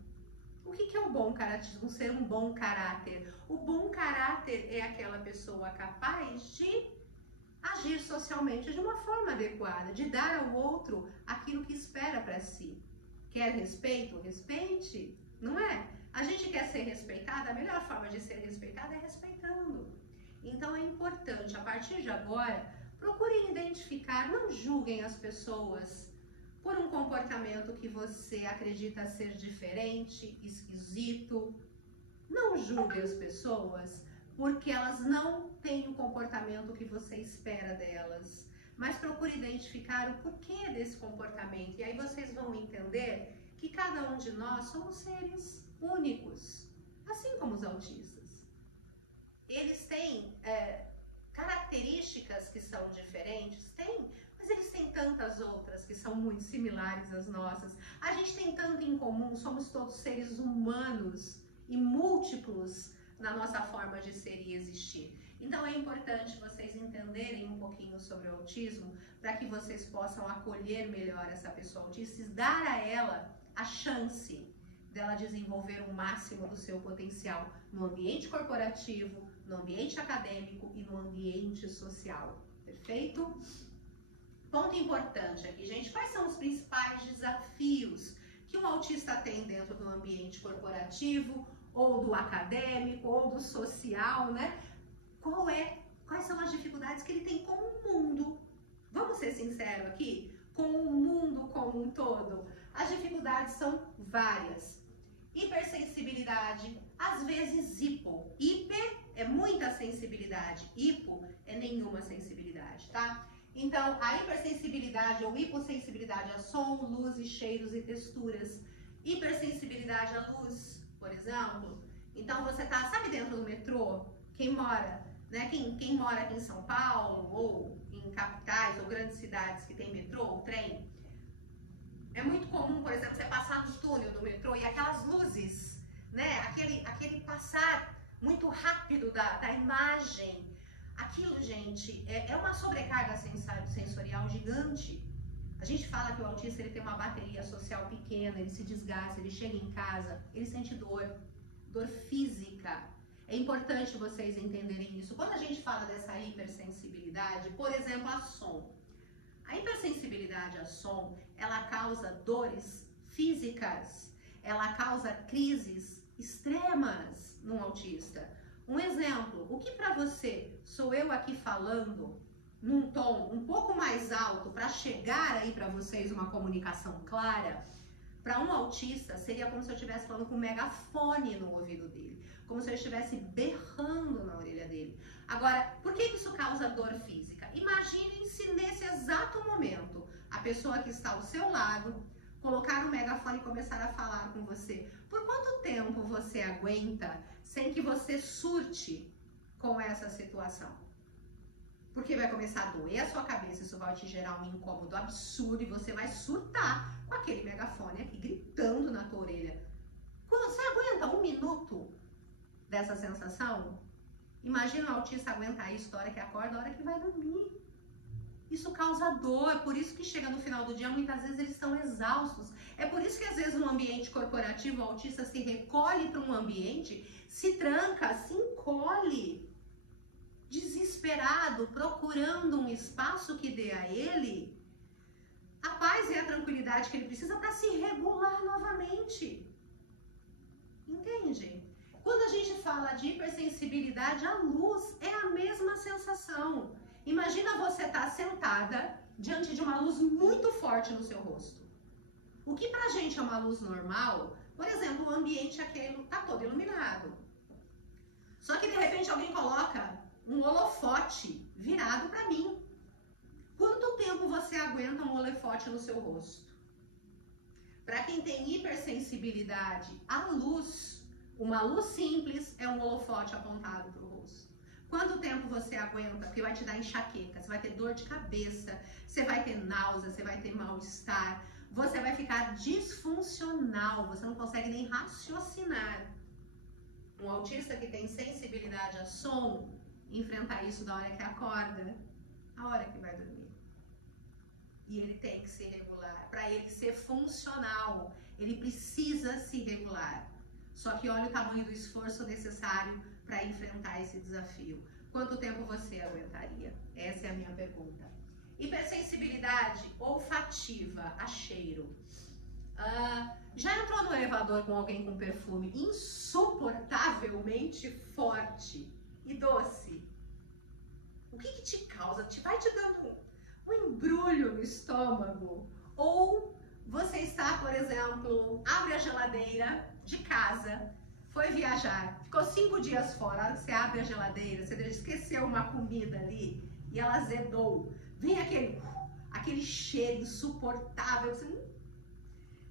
O que é o bom caratismo? Ser um bom caráter. O bom caráter é aquela pessoa capaz de agir socialmente de uma forma adequada, de dar ao outro aquilo que espera para si. Quer respeito? Respeite, não é? A gente quer ser respeitada, a melhor forma de ser respeitada é respeitando. Então é importante, a partir de agora, procurem identificar, não julguem as pessoas por um comportamento que você acredita ser diferente, esquisito. Não julgue as pessoas porque elas não têm o comportamento que você espera delas. Mas procure identificar o porquê desse comportamento. E aí vocês vão entender que cada um de nós somos seres únicos, assim como os autistas. Eles têm características que são diferentes? Tem, mas eles têm tantas outras que são muito similares às nossas. A gente tem tanto em comum, somos todos seres humanos e múltiplos na nossa forma de ser e existir. Então é importante vocês entenderem um pouquinho sobre o autismo para que vocês possam acolher melhor essa pessoa autista e dar a ela a chance dela desenvolver o máximo do seu potencial no ambiente corporativo, no ambiente acadêmico e no ambiente social. Perfeito? Ponto importante aqui, gente. Quais são os principais desafios que um autista tem dentro do ambiente corporativo, ou do acadêmico, ou do social, né? Quais são as dificuldades que ele tem com o mundo? Vamos ser sinceros aqui? Com o mundo como um todo. As dificuldades são várias. Hipersensibilidade, às vezes hipo. Hiper é muita sensibilidade, hipo é nenhuma sensibilidade, tá? Então, a hipersensibilidade ou hipossensibilidade a som, luzes, cheiros e texturas. Hipersensibilidade à luz, por exemplo. Então, você tá, sabe, dentro do metrô, quem mora, né? Quem mora aqui em São Paulo ou em capitais ou grandes cidades que tem metrô ou trem, é muito comum, por exemplo, você passar no túnel do metrô e aquelas luzes, né? Aquele passar muito rápido da imagem. Aquilo, gente, é uma sobrecarga sensorial gigante. A gente fala que o autista ele tem uma bateria social pequena, ele se desgasta, ele chega em casa, ele sente dor física. É importante vocês entenderem isso. Quando a gente fala dessa hipersensibilidade, por exemplo, a som. A hipersensibilidade a som, ela causa dores físicas, ela causa crises extremas num autista. Um exemplo, o que para você sou eu aqui falando num tom um pouco mais alto para chegar aí para vocês uma comunicação clara, para um autista seria como se eu estivesse falando com um megafone no ouvido dele, como se eu estivesse berrando na orelha dele. Agora, por que isso causa dor física? Imaginem se nesse exato momento a pessoa que está ao seu lado colocar o megafone e começar a falar com você. Por quanto tempo você aguenta sem que você surte com essa situação? Porque vai começar a doer a sua cabeça, isso vai te gerar um incômodo absurdo e você vai surtar com aquele megafone aqui gritando na tua orelha. Quando você aguenta 1 minuto dessa sensação, imagina o autista aguentar isso da hora que acorda, da hora que vai dormir. Isso causa dor, por isso que chega no final do dia, muitas vezes eles estão exaustos. É por isso que às vezes no ambiente corporativo o autista se recolhe para um ambiente, se tranca, se encolhe, desesperado, procurando um espaço que dê a ele a paz e a tranquilidade que ele precisa para se regular novamente. Entende? Quando a gente fala de hipersensibilidade à luz, é a mesma sensação. Imagina você estar sentada diante de uma luz muito forte no seu rosto. O que pra gente é uma luz normal, por exemplo, o ambiente aquele tá todo iluminado. Só que de repente alguém coloca um holofote virado para mim. aguenta um holofote no seu rosto? Para quem tem hipersensibilidade à luz, uma luz simples é um holofote apontado para o rosto. Quanto tempo você aguenta? Porque vai te dar enxaqueca, você vai ter dor de cabeça, você vai ter náusea, você vai ter mal-estar, você vai ficar disfuncional, você não consegue nem raciocinar. Um autista que tem sensibilidade a som, enfrentar isso da hora que acorda, a hora que vai dormir. E ele tem que se regular. Para ele ser funcional, ele precisa se regular. Só que olha o tamanho do esforço necessário para enfrentar esse desafio. Quanto tempo você aguentaria? Essa é a minha pergunta. Hipersensibilidade olfativa a cheiro. Já entrou no elevador com alguém com perfume insuportavelmente forte e doce? O que te causa? Vai te dando um embrulho no estômago? Ou você está, por exemplo, abre a geladeira de casa, foi viajar, ficou 5 dias fora, a hora que você abre a geladeira, você esqueceu uma comida ali e ela azedou. Vem aquele cheiro insuportável, você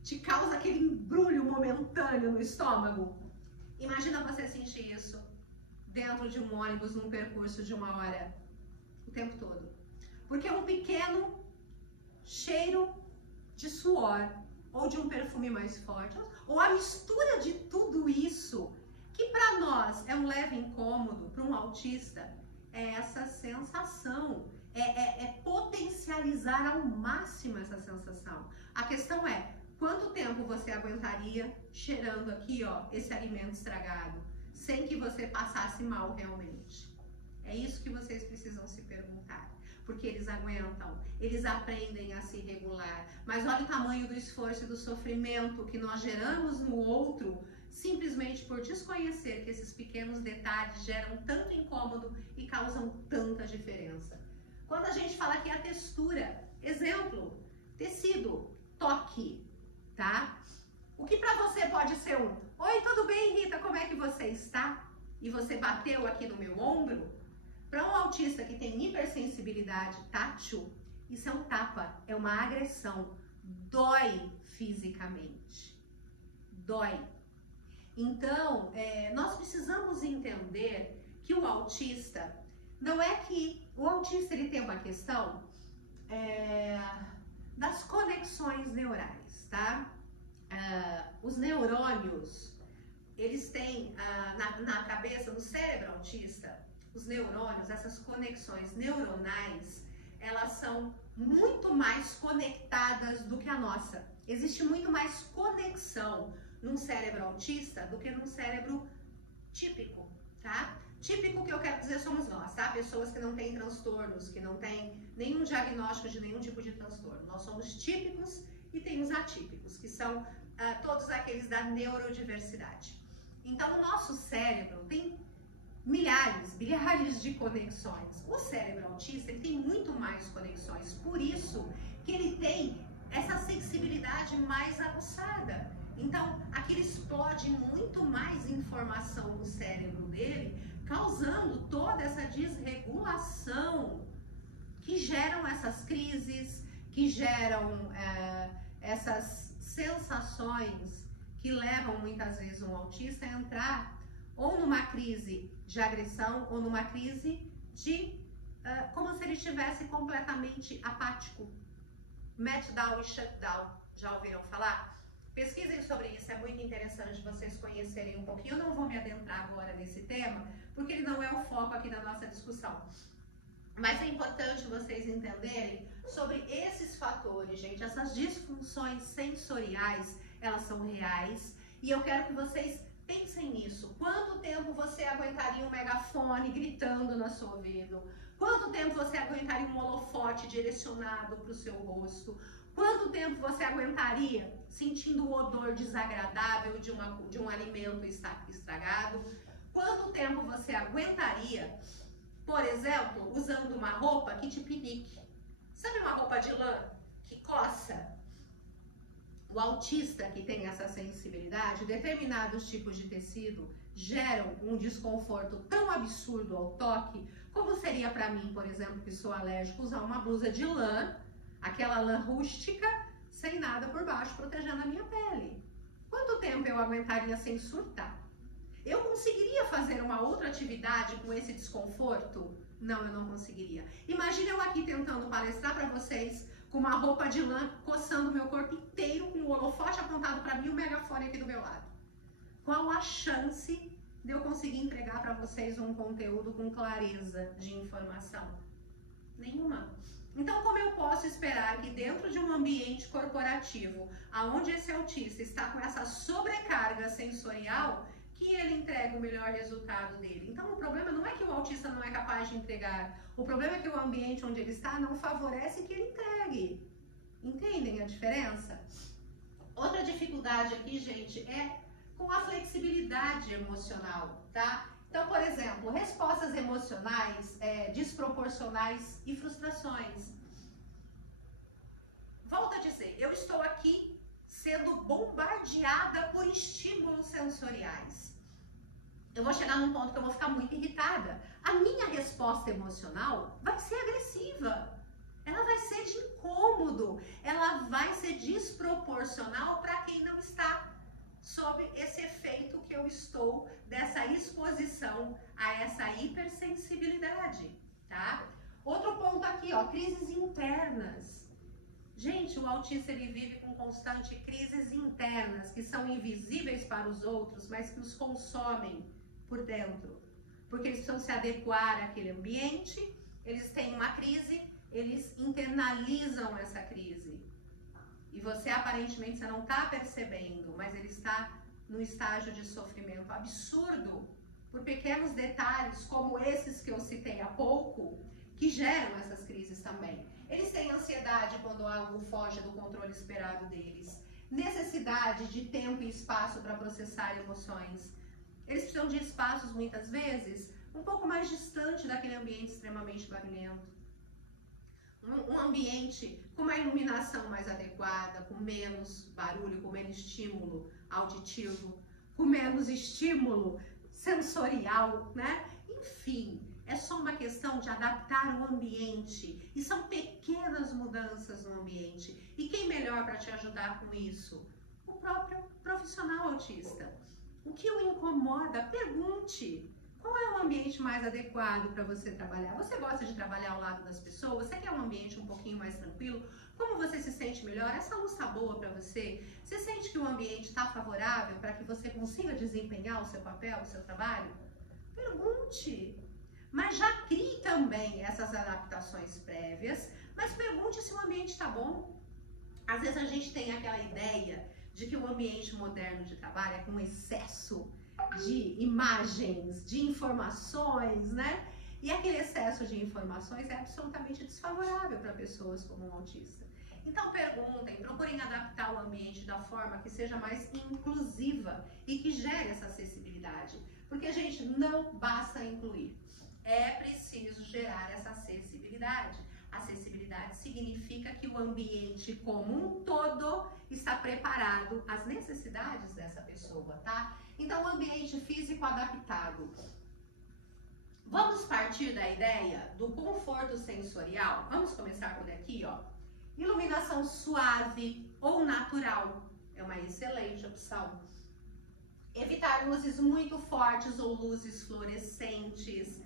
te causa aquele embrulho momentâneo no estômago. Imagina você sentir isso dentro de um ônibus, num percurso de 1 hora, o tempo todo. Porque um pequeno cheiro de suor, ou de um perfume mais forte, ou a mistura de tudo isso, que para nós é um leve incômodo, para um autista, é essa sensação, é potencializar ao máximo essa sensação. A questão é, quanto tempo você aguentaria cheirando aqui, ó, esse alimento estragado, sem que você passasse mal realmente? É isso que vocês precisam se perguntar. Porque eles aguentam, eles aprendem a se regular. Mas olha o tamanho do esforço e do sofrimento que nós geramos no outro, simplesmente por desconhecer que esses pequenos detalhes geram tanto incômodo e causam tanta diferença. Quando a gente fala aqui a textura, exemplo, tecido, toque, tá? O que para você pode ser um, oi, tudo bem, Rita, como é que você está? E você bateu aqui no meu ombro? Para um autista que tem hipersensibilidade tátil, isso é um tapa, é uma agressão, dói fisicamente, dói. Então, nós precisamos entender que o autista, não é que o autista ele tem uma questão das conexões neurais, tá? Os neurônios, eles têm na cabeça, no cérebro autista, os neurônios, essas conexões neuronais, elas são muito mais conectadas do que a nossa. Existe muito mais conexão num cérebro autista do que num cérebro típico, tá? Típico que eu quero dizer somos nós, tá? Pessoas que não têm transtornos, que não têm nenhum diagnóstico de nenhum tipo de transtorno. Nós somos típicos e tem os atípicos, que são todos aqueles da neurodiversidade. Então, o nosso cérebro tem milhares, bilhares de conexões. O cérebro autista, ele tem muito mais conexões, por isso que ele tem essa sensibilidade mais aguçada. Então, aqui ele explode muito mais informação no cérebro dele, causando toda essa desregulação que geram essas crises, que geram essas sensações que levam muitas vezes um autista a entrar ou numa crise de agressão ou numa crise de como se ele estivesse completamente apático. Meltdown e shutdown, já ouviram falar? Pesquisem sobre isso, é muito interessante vocês conhecerem um pouquinho. Eu não vou me adentrar agora nesse tema, porque ele não é o foco aqui da nossa discussão. Mas é importante vocês entenderem sobre esses fatores, gente. Essas disfunções sensoriais, elas são reais. E eu quero que vocês pensem nisso. Quanto tempo você aguentaria um megafone gritando no seu ouvido? Quanto tempo você aguentaria um holofote direcionado para o seu rosto? Quanto tempo você aguentaria sentindo o odor desagradável de um alimento estragado? Quanto tempo você aguentaria, por exemplo, usando uma roupa que te pinique? Sabe uma roupa de lã que coça? O autista que tem essa sensibilidade, determinados tipos de tecido geram um desconforto tão absurdo ao toque, como seria para mim, por exemplo, que sou alérgico, usar uma blusa de lã aquela lã rústica, sem nada por baixo, protegendo a minha pele. Quanto tempo eu aguentaria sem surtar? Eu conseguiria fazer uma outra atividade com esse desconforto? Não, eu não conseguiria. Imagina eu aqui tentando palestrar para vocês com uma roupa de lã, coçando meu corpo inteiro, com o holofote apontado para mim e o megafone aqui do meu lado. Qual a chance de eu conseguir entregar para vocês um conteúdo com clareza de informação? Nenhuma. Então, como eu posso esperar que dentro de um ambiente corporativo, onde esse autista está com essa sobrecarga sensorial, que ele entregue o melhor resultado dele? Então, o problema não é que o autista não é capaz de entregar, o problema é que o ambiente onde ele está não favorece que ele entregue. Entendem a diferença? Outra dificuldade aqui, gente, é com a flexibilidade emocional, tá? Então, por exemplo, respostas emocionais desproporcionais e frustrações. Volto a dizer, eu estou aqui sendo bombardeada por estímulos sensoriais. Eu vou chegar num ponto que eu vou ficar muito irritada. A minha resposta emocional vai ser agressiva. Ela vai ser de incômodo. Ela vai ser desproporcional para quem não está sob esse efeito que eu estou dessa exposição a essa hipersensibilidade, tá? Outro ponto aqui, ó, crises internas. Gente, o autista ele vive com constante crises internas que são invisíveis para os outros, mas que os consomem por dentro. Porque eles precisam se adequar àquele ambiente, eles têm uma crise, eles internalizam essa crise. E você, aparentemente, você não está percebendo, mas ele está num estágio de sofrimento absurdo por pequenos detalhes, como esses que eu citei há pouco, que geram essas crises também. Eles têm ansiedade quando algo foge do controle esperado deles, necessidade de tempo e espaço para processar emoções. Eles precisam de espaços, muitas vezes, um pouco mais distante daquele ambiente extremamente barulhento. Um ambiente com uma iluminação mais adequada, com menos barulho, com menos estímulo auditivo, com menos estímulo sensorial, né? Enfim, é só uma questão de adaptar o ambiente. E são pequenas mudanças no ambiente. E quem melhor para te ajudar com isso? O próprio profissional autista. O que o incomoda? Pergunte. Qual é o ambiente mais adequado para você trabalhar? Você gosta de trabalhar ao lado das pessoas? Você quer um ambiente um pouquinho mais tranquilo? Como você se sente melhor? Essa luz está boa para você? Você sente que o ambiente está favorável para que você consiga desempenhar o seu papel, o seu trabalho? Pergunte. Mas já crie também essas adaptações prévias, mas pergunte se o ambiente está bom. Às vezes a gente tem aquela ideia de que o ambiente moderno de trabalho é com excesso de imagens, de informações, né? E aquele excesso de informações é absolutamente desfavorável para pessoas como um autista. Então perguntem, procurem adaptar o ambiente da forma que seja mais inclusiva e que gere essa acessibilidade. Porque, gente, não basta incluir, é preciso gerar essa acessibilidade. Acessibilidade significa que o ambiente como um todo está preparado às necessidades dessa pessoa, tá? Então, o ambiente físico adaptado. Vamos partir da ideia do conforto sensorial? Vamos começar por aqui, ó. Iluminação suave ou natural é uma excelente opção. Evitar luzes muito fortes ou luzes fluorescentes.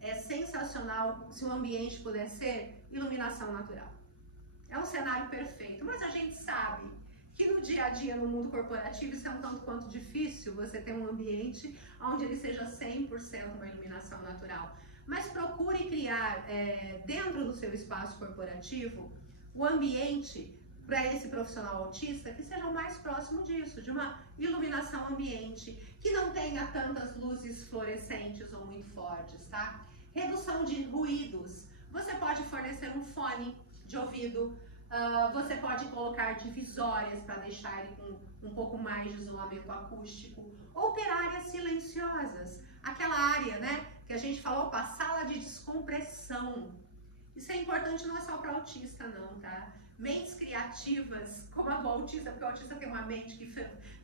É sensacional se o ambiente puder ser iluminação natural. É um cenário perfeito, mas a gente sabe que no dia a dia, no mundo corporativo, isso é um tanto quanto difícil, você ter um ambiente onde ele seja 100% uma iluminação natural. Mas procure criar, dentro do seu espaço corporativo, o ambiente para esse profissional autista que seja o mais próximo disso, de uma iluminação ambiente, que não tenha tantas luzes fluorescentes ou muito fortes, tá? Redução de ruídos. Você pode fornecer um fone de ouvido, você pode colocar divisórias para deixar ele com um pouco mais de isolamento acústico, ou ter áreas silenciosas, aquela área, né, que a gente falou, a sala de descompressão. Isso é importante não é só para autista não, tá? Mentes criativas, como a do autista, porque o autista tem uma mente que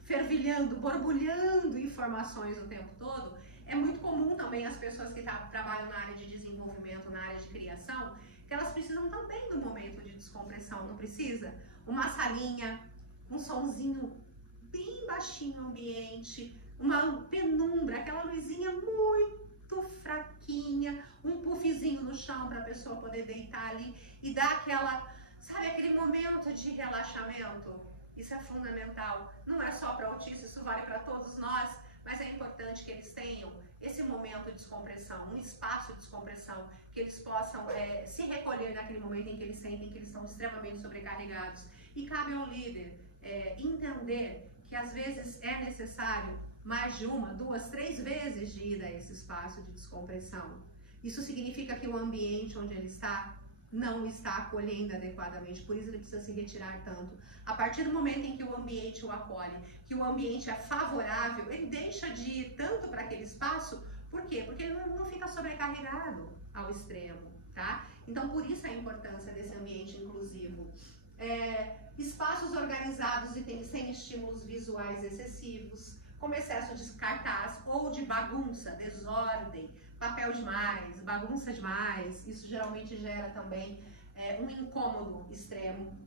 fervilhando, borbulhando informações o tempo todo. É muito comum também as pessoas que trabalham na área de desenvolvimento, na área de criação, que elas precisam também do momento de descompressão, não precisa? Uma salinha, um sonzinho bem baixinho no ambiente, uma penumbra, aquela luzinha muito fraquinha, um puffzinho no chão para a pessoa poder deitar ali e dar aquela, sabe, aquele momento de relaxamento. Isso é fundamental. Não é só para autista, isso vale para todos nós, mas é importante que eles tenham esse momento de descompressão, um espaço de descompressão, que eles possam se recolher naquele momento em que eles sentem que eles estão extremamente sobrecarregados. E cabe ao líder entender que às vezes é necessário mais de uma, duas, 3 vezes de ida a esse espaço de descompressão. Isso significa que o ambiente onde ele está não está acolhendo adequadamente, por isso ele precisa se retirar tanto. A partir do momento em que o ambiente o acolhe, que o ambiente é favorável, ele deixa de ir tanto para aquele espaço. Por quê? Porque ele não fica sobrecarregado ao extremo, tá? Então, por isso a importância desse ambiente inclusivo. Espaços organizados e sem estímulos visuais excessivos, como excesso de cartaz ou de bagunça, desordem, papel demais, bagunça demais, isso geralmente gera também um incômodo extremo.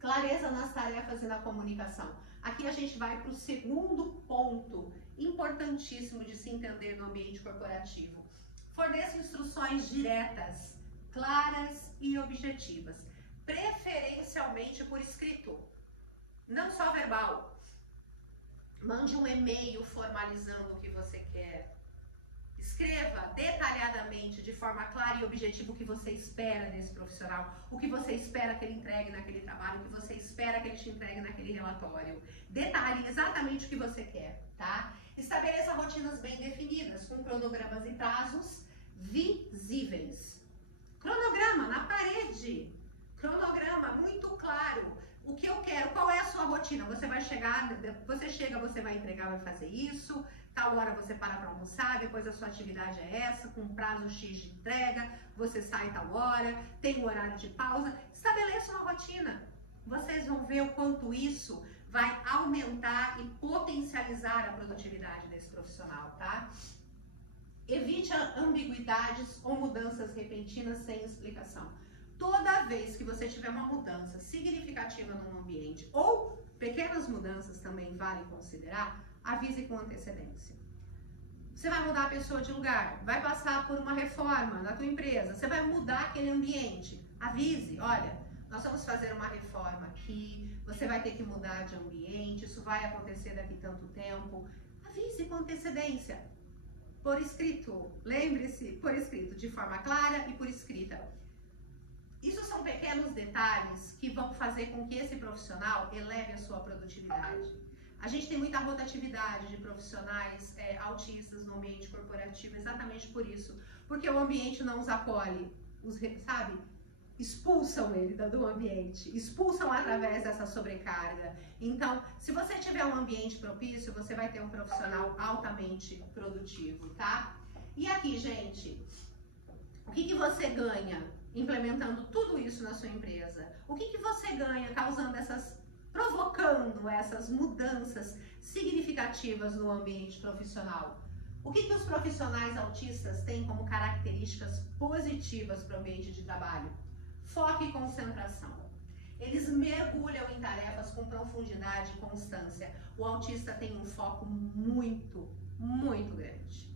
Clareza nas tarefas e na comunicação. Aqui a gente vai para o segundo ponto importantíssimo de se entender no ambiente corporativo. Forneça instruções diretas, claras e objetivas, preferencialmente por escrito, não só verbal. Mande um e-mail formalizando o que você quer. Escreva detalhadamente, de forma clara e objetiva, o que você espera desse profissional, o que você espera que ele entregue naquele trabalho, o que você espera que ele te entregue naquele relatório. Detalhe exatamente o que você quer, tá? Estabeleça rotinas bem definidas, com cronogramas e prazos visíveis. Cronograma na parede. Cronograma muito claro. O que eu quero, qual é a sua rotina? Você vai chegar, você chega, você vai entregar, vai fazer isso, tal hora você para para almoçar, depois a sua atividade é essa, com prazo X de entrega, você sai tal hora, tem um horário de pausa. Estabeleça uma rotina. Vocês vão ver o quanto isso vai aumentar e potencializar a produtividade desse profissional, tá? Evite ambiguidades ou mudanças repentinas sem explicação. Toda vez que você tiver uma mudança significativa num ambiente, ou pequenas mudanças também vale considerar, avise com antecedência. Você vai mudar a pessoa de lugar, vai passar por uma reforma na tua empresa, você vai mudar aquele ambiente, avise, olha, nós vamos fazer uma reforma aqui, você vai ter que mudar de ambiente, isso vai acontecer daqui tanto tempo, avise com antecedência, por escrito, lembre-se, por escrito, de forma clara e por escrita. Isso são pequenos detalhes que vão fazer com que esse profissional eleve a sua produtividade. A gente tem muita rotatividade de profissionais autistas no ambiente corporativo, exatamente por isso. Porque o ambiente não os acolhe, sabe? Expulsam ele do ambiente, expulsam através dessa sobrecarga. Então, se você tiver um ambiente propício, você vai ter um profissional altamente produtivo, tá? E aqui, gente, o que você ganha implementando tudo isso na sua empresa? O que você ganha provocando essas mudanças significativas no ambiente profissional? O que os profissionais autistas têm como características positivas para o ambiente de trabalho? Foco e concentração. Eles mergulham em tarefas com profundidade e constância. O autista tem um foco muito, muito grande.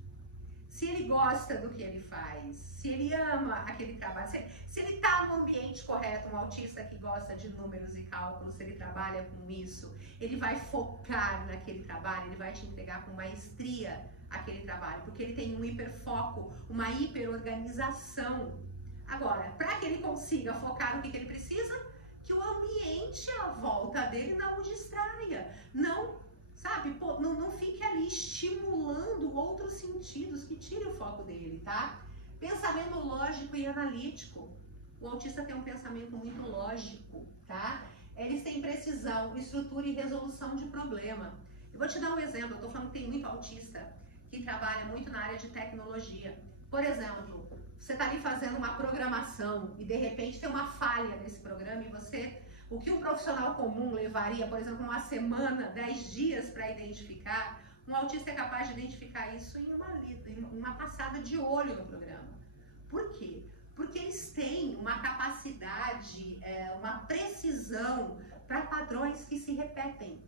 Se ele gosta do que ele faz, se ele ama aquele trabalho, se ele está no ambiente correto, um autista que gosta de números e cálculos, se ele trabalha com isso, ele vai focar naquele trabalho, ele vai te entregar com maestria aquele trabalho, porque ele tem um hiperfoco, uma hiperorganização. Agora, para que ele consiga focar no que ele precisa, que o ambiente à volta dele não o distraia, não fique ali estimulando outros sentidos que tire o foco dele, tá? Pensamento lógico e analítico. O autista tem um pensamento muito lógico, tá? Eles têm precisão, estrutura e resolução de problema. Eu vou te dar um exemplo, eu tô falando que tem muito autista que trabalha muito na área de tecnologia. Por exemplo, você tá ali fazendo uma programação e de repente tem uma falha nesse programa e o que um profissional comum levaria, por exemplo, uma semana, 10 dias para identificar, um autista é capaz de identificar isso em uma passada de olho no programa. Por quê? porque eles têm uma capacidade, uma precisão para padrões que se repetem.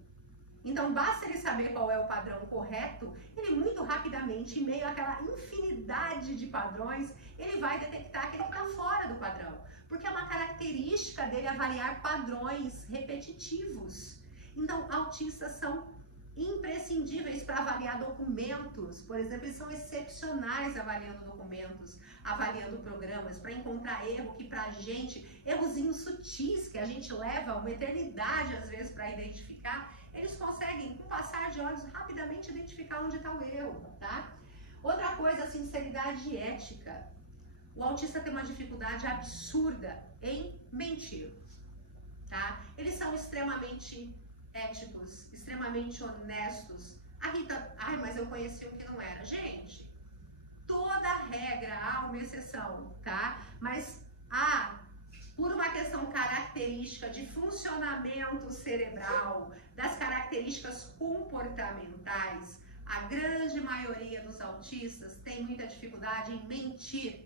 Então, basta ele saber qual é o padrão correto, ele muito rapidamente, em meio àquela infinidade de padrões, ele vai detectar aquele que está fora do padrão. Porque é uma característica dele avaliar padrões repetitivos. Então, autistas são imprescindíveis para avaliar documentos. Por exemplo, eles são excepcionais avaliando documentos, avaliando programas, para encontrar erro que pra gente, errozinhos sutis que a gente leva uma eternidade às vezes para identificar, eles conseguem, com o passar de olhos, rapidamente identificar onde está o erro, tá? Outra coisa, sinceridade e ética. O autista tem uma dificuldade absurda em mentir, tá? Eles são extremamente éticos, extremamente honestos. A Rita, mas eu conheci um que não era. Gente, toda regra há uma exceção, tá? Mas por uma questão característica de funcionamento cerebral, das características comportamentais, a grande maioria dos autistas tem muita dificuldade em mentir.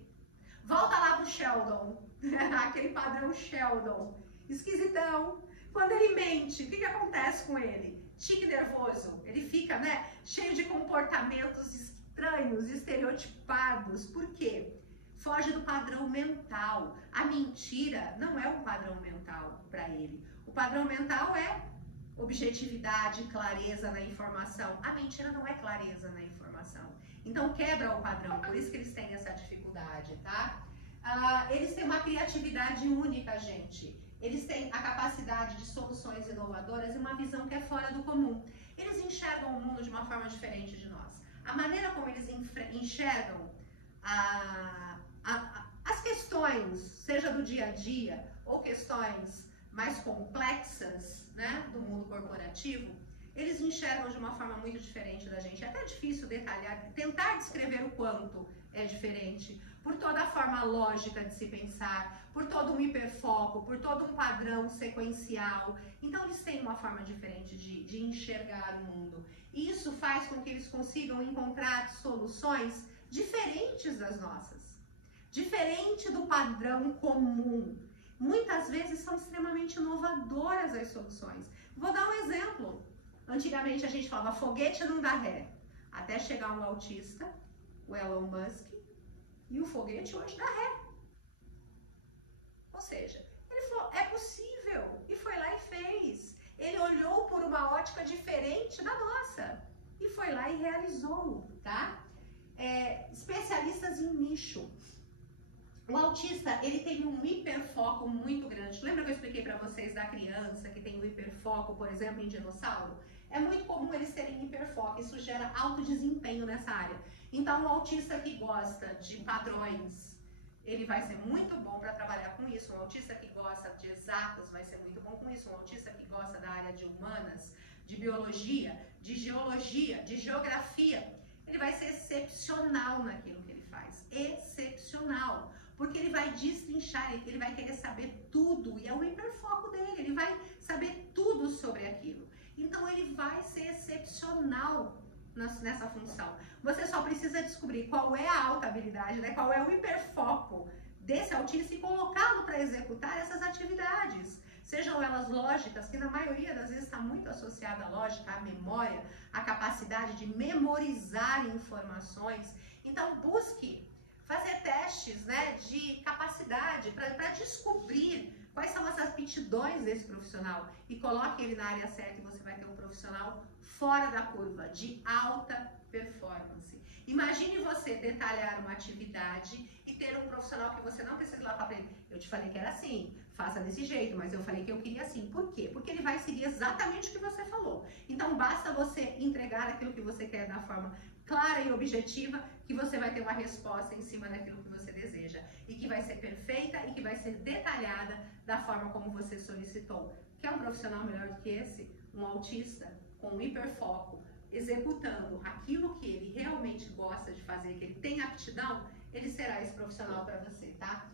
Volta lá pro Sheldon, aquele padrão Sheldon, esquisitão. Quando ele mente, o que acontece com ele? Tique nervoso, ele fica, cheio de comportamentos estranhos, estereotipados. Por quê? Foge do padrão mental. A mentira não é um padrão mental para ele. O padrão mental é objetividade, clareza na informação. A mentira não é clareza na informação. Então quebra o padrão, por isso que eles têm essa dificuldade, tá? Eles têm uma criatividade única, gente. Eles têm a capacidade de soluções inovadoras e uma visão que é fora do comum. Eles enxergam o mundo de uma forma diferente de nós. A maneira como eles enxergam as questões, seja do dia a dia ou questões mais complexas, do mundo corporativo, eles enxergam de uma forma muito diferente da gente. É até difícil detalhar, tentar descrever o quanto é diferente, por toda a forma lógica de se pensar, por todo um hiperfoco, por todo um padrão sequencial. Então eles têm uma forma diferente de enxergar o mundo. E isso faz com que eles consigam encontrar soluções diferentes das nossas, diferente do padrão comum. Muitas vezes são extremamente inovadoras as soluções. Vou dar um exemplo. Antigamente a gente falava foguete não dá ré, até chegar um autista, o Elon Musk, e o foguete hoje dá ré. Ou seja, ele falou, é possível, e foi lá e fez. Ele olhou por uma ótica diferente da nossa, e foi lá e realizou, tá? Especialistas em nicho. O autista, ele tem um hiperfoco muito grande. Lembra que eu expliquei para vocês da criança que tem um hiperfoco, por exemplo, em dinossauro? É muito comum eles terem hiperfoco, isso gera alto desempenho nessa área. Então, um autista que gosta de padrões, ele vai ser muito bom para trabalhar com isso. Um autista que gosta de exatas vai ser muito bom com isso. Um autista que gosta da área de humanas, de biologia, de geologia, de geografia, ele vai ser excepcional naquilo que ele faz. Excepcional. Porque ele vai destrinchar, ele vai querer saber tudo. E é o hiperfoco dele, ele vai saber tudo sobre aquilo. Então, ele vai ser excepcional nessa função. Você só precisa descobrir qual é a alta habilidade, qual é o hiperfoco desse autista e colocá-lo para executar essas atividades. Sejam elas lógicas, que na maioria das vezes está muito associada à lógica, à memória, à capacidade de memorizar informações. Então, busque fazer testes de capacidade para descobrir quais são as aptidões desse profissional e coloque ele na área certa e você vai ter um profissional fora da curva, de alta performance. Imagine você detalhar uma atividade e ter um profissional que você não precisa ir lá para aprender. Eu te falei que era assim, faça desse jeito, mas eu falei que eu queria assim. Por quê? Porque ele vai seguir exatamente o que você falou. Então basta você entregar aquilo que você quer da forma clara e objetiva, que você vai ter uma resposta em cima daquilo que você deseja. E que vai ser perfeita e que vai ser detalhada da forma como você solicitou. Quer um profissional melhor do que esse? Um autista com um hiperfoco, executando aquilo que ele realmente gosta de fazer, que ele tem aptidão, ele será esse profissional para você, tá?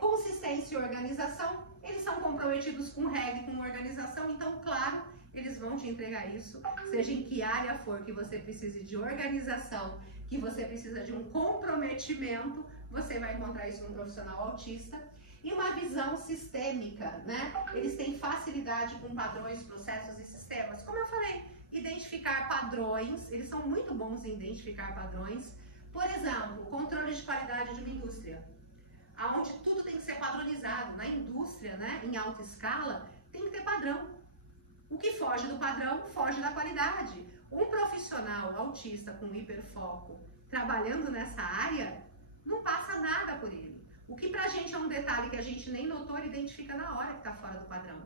Consistência e organização, eles são comprometidos com regra e com organização, então, claro, eles vão te entregar isso, seja em que área for que você precise de organização, que você precisa de um comprometimento, você vai encontrar isso num profissional autista. E uma visão sistêmica, né? Eles têm facilidade com padrões, processos e sistemas. Como eu falei, identificar padrões, eles são muito bons em identificar padrões. Por exemplo, controle de qualidade de uma indústria, onde tudo tem que ser padronizado. Na indústria, né, em alta escala, tem que ter padrão. O que foge do padrão, foge da qualidade. Um profissional autista com hiperfoco, trabalhando nessa área, não passa nada por ele. O que pra gente é um detalhe que a gente nem notou, ele identifica na hora que tá fora do padrão.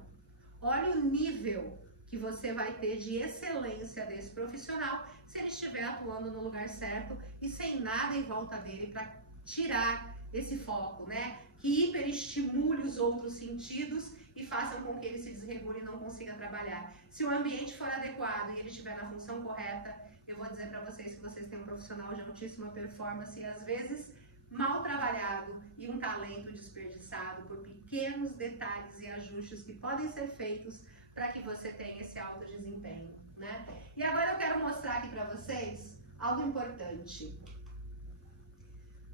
Olha o nível que você vai ter de excelência desse profissional se ele estiver atuando no lugar certo e sem nada em volta dele para tirar esse foco, né? Que hiperestimule os outros sentidos e façam com que ele se desregule e não consiga trabalhar. Se o ambiente for adequado e ele estiver na função correta, eu vou dizer para vocês que vocês têm um profissional de altíssima performance e às vezes mal trabalhado e um talento desperdiçado por pequenos detalhes e ajustes que podem ser feitos para que você tenha esse alto desempenho, né? E agora eu quero mostrar aqui para vocês algo importante.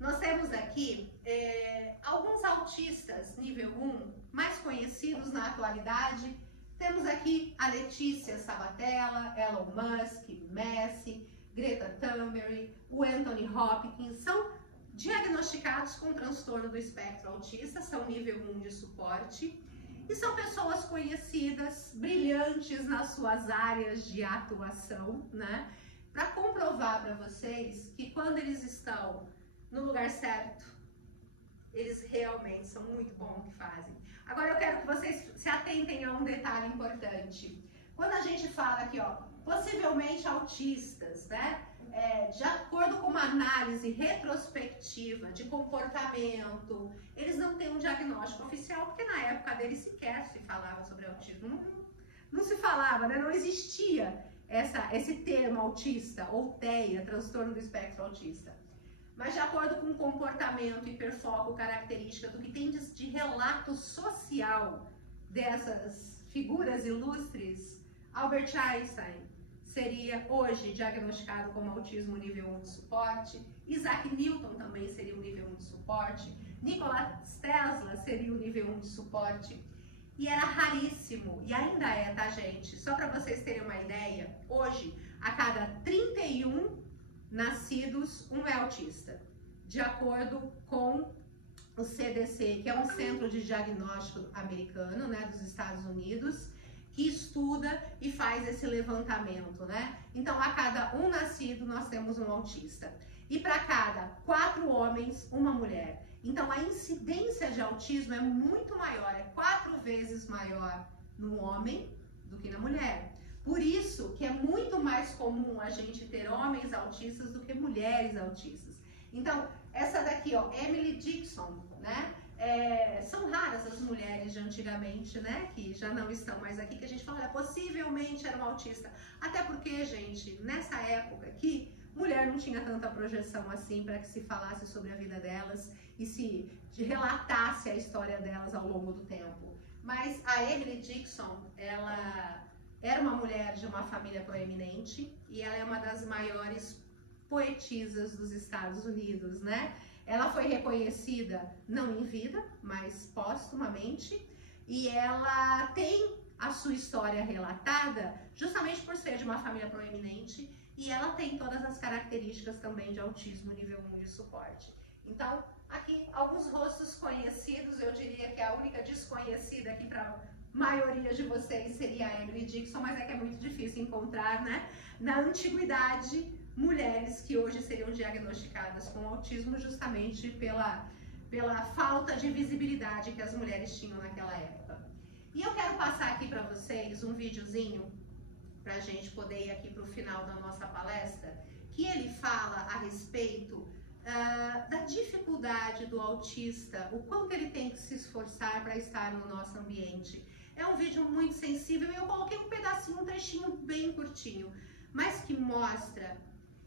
Nós temos aqui alguns autistas nível 1 mais conhecidos na atualidade. Temos aqui a Letícia Sabatella, Elon Musk, Messi, Greta Thunberg, o Anthony Hopkins, são diagnosticados com transtorno do espectro autista, são nível 1 de suporte, e são pessoas conhecidas, brilhantes nas suas áreas de atuação, né? Para comprovar para vocês que quando eles estão no lugar certo, eles realmente são muito bons no que fazem. Agora eu quero que vocês se atentem a um detalhe importante. Quando a gente fala aqui, ó, possivelmente autistas, né? De acordo com uma análise retrospectiva de comportamento, eles não têm um diagnóstico oficial, porque na época deles sequer se falava sobre autismo. Não se falava, né? Não existia esse termo autista, ou TEA, transtorno do espectro autista. Mas de acordo com o comportamento, hiperfoco, característica do que tem de relato social dessas figuras ilustres, Albert Einstein seria hoje diagnosticado como autismo nível 1 de suporte, Isaac Newton também seria um nível 1 de suporte, Nikola Tesla seria um nível 1 de suporte, e era raríssimo, e ainda é, tá gente? Só para vocês terem uma ideia, hoje, a cada 31 nascidos, um é autista, de acordo com o CDC, que é um centro de diagnóstico americano, né, dos Estados Unidos, que estuda e faz esse levantamento, né? Então, a cada um nascido, nós temos um autista. E para cada 4 homens, uma mulher. Então, a incidência de autismo é muito maior, é 4 vezes maior no homem do que na mulher. Por isso que é muito mais comum a gente ter homens autistas do que mulheres autistas. Então, essa daqui, ó, Emily Dixon, né? São raras as mulheres de antigamente, né? Que já não estão mais aqui, que a gente fala, possivelmente era uma autista. Até porque, gente, nessa época aqui, mulher não tinha tanta projeção assim para que se falasse sobre a vida delas e se relatasse a história delas ao longo do tempo. Mas a Emily Dixon, ela era uma mulher de uma família proeminente e ela é uma das maiores poetisas dos Estados Unidos, né? Ela foi reconhecida não em vida, mas póstumamente, e ela tem a sua história relatada justamente por ser de uma família proeminente, e ela tem todas as características também de autismo nível 1 de suporte. Então, aqui alguns rostos conhecidos, eu diria que a única desconhecida aqui para a maioria de vocês seria a Emily Dixon, mas é que é muito difícil encontrar, né? Na antiguidade, mulheres que hoje seriam diagnosticadas com autismo justamente pela falta de visibilidade que as mulheres tinham naquela época. E eu quero passar aqui para vocês um videozinho para a gente poder ir aqui para o final da nossa palestra, que ele fala a respeito da dificuldade do autista, o quanto ele tem que se esforçar para estar no nosso ambiente. É um vídeo muito sensível e eu coloquei um pedacinho, um trechinho bem curtinho, mas que mostra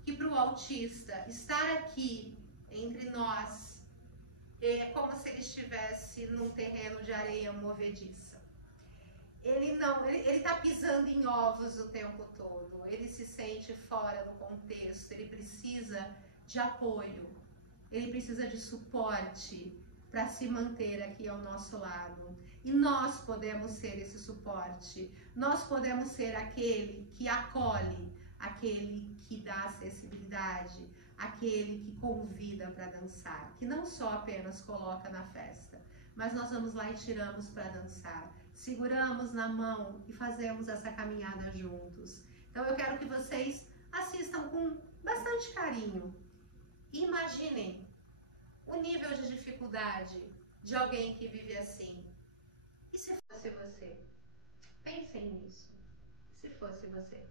que para o autista estar aqui entre nós é como se ele estivesse num terreno de areia movediça. Ele tá pisando em ovos o tempo todo, ele se sente fora do contexto, ele precisa de apoio, ele precisa de suporte para se manter aqui ao nosso lado. E nós podemos ser esse suporte. Nós podemos ser aquele que acolhe, aquele que dá acessibilidade, aquele que convida para dançar, que não só apenas coloca na festa, mas nós vamos lá e tiramos para dançar, seguramos na mão e fazemos essa caminhada juntos. Então eu quero que vocês assistam com bastante carinho. Imaginem o nível de dificuldade de alguém que vive assim. E se fosse você? Pensem nisso. Se fosse você.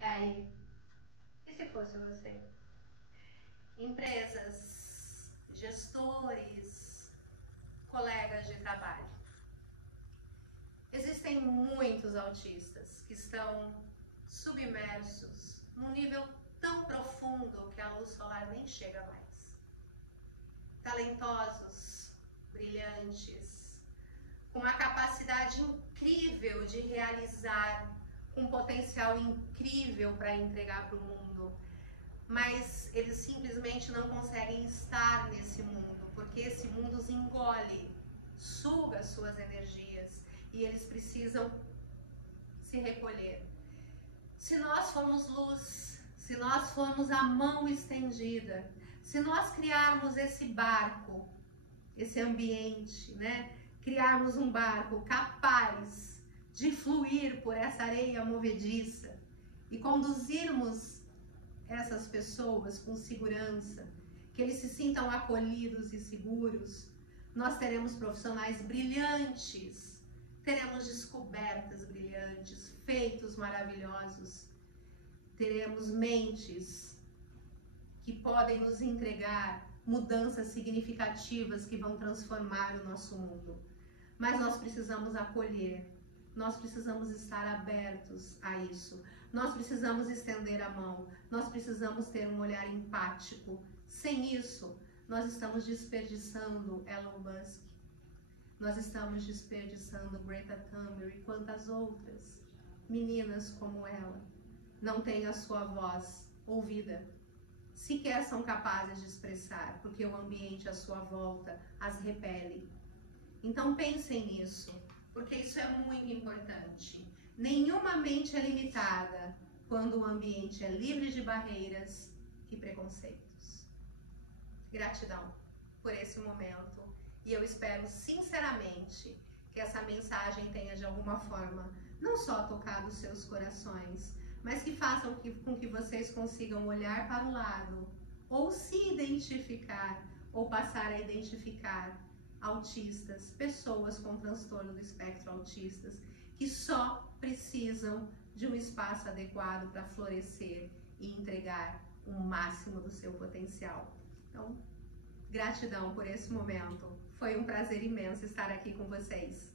Aí, e se fosse você? Empresas, gestores, colegas de trabalho. Existem muitos autistas que estão submersos num nível tão profundo que a luz solar nem chega mais. Talentosos, brilhantes, com uma capacidade incrível de realizar, um potencial incrível para entregar para o mundo, mas eles simplesmente não conseguem estar nesse mundo, porque esse mundo os engole, suga suas energias e eles precisam se recolher. Se nós formos luz, se nós formos a mão estendida, se nós criarmos esse barco, esse ambiente, né? Criarmos um barco capaz de fluir por essa areia movediça e conduzirmos essas pessoas com segurança, que eles se sintam acolhidos e seguros, nós teremos profissionais brilhantes, teremos descobertas brilhantes, feitos maravilhosos, teremos mentes que podem nos entregar mudanças significativas que vão transformar o nosso mundo. Mas nós precisamos acolher. Nós precisamos estar abertos a isso. Nós precisamos estender a mão. Nós precisamos ter um olhar empático. Sem isso, nós estamos desperdiçando Elon Musk. Nós estamos desperdiçando Greta Thunberg e quantas outras meninas como ela não têm a sua voz ouvida. Sequer são capazes de expressar, porque o ambiente à sua volta as repele. Então pensem nisso. Porque isso é muito importante. Nenhuma mente é limitada quando o ambiente é livre de barreiras e preconceitos. Gratidão por esse momento e eu espero sinceramente que essa mensagem tenha de alguma forma não só tocado os seus corações, mas que façam com que vocês consigam olhar para o lado ou se identificar ou passar a identificar autistas, pessoas com transtorno do espectro autistas, que só precisam de um espaço adequado para florescer e entregar o máximo do seu potencial. Então, gratidão por esse momento. Foi um prazer imenso estar aqui com vocês.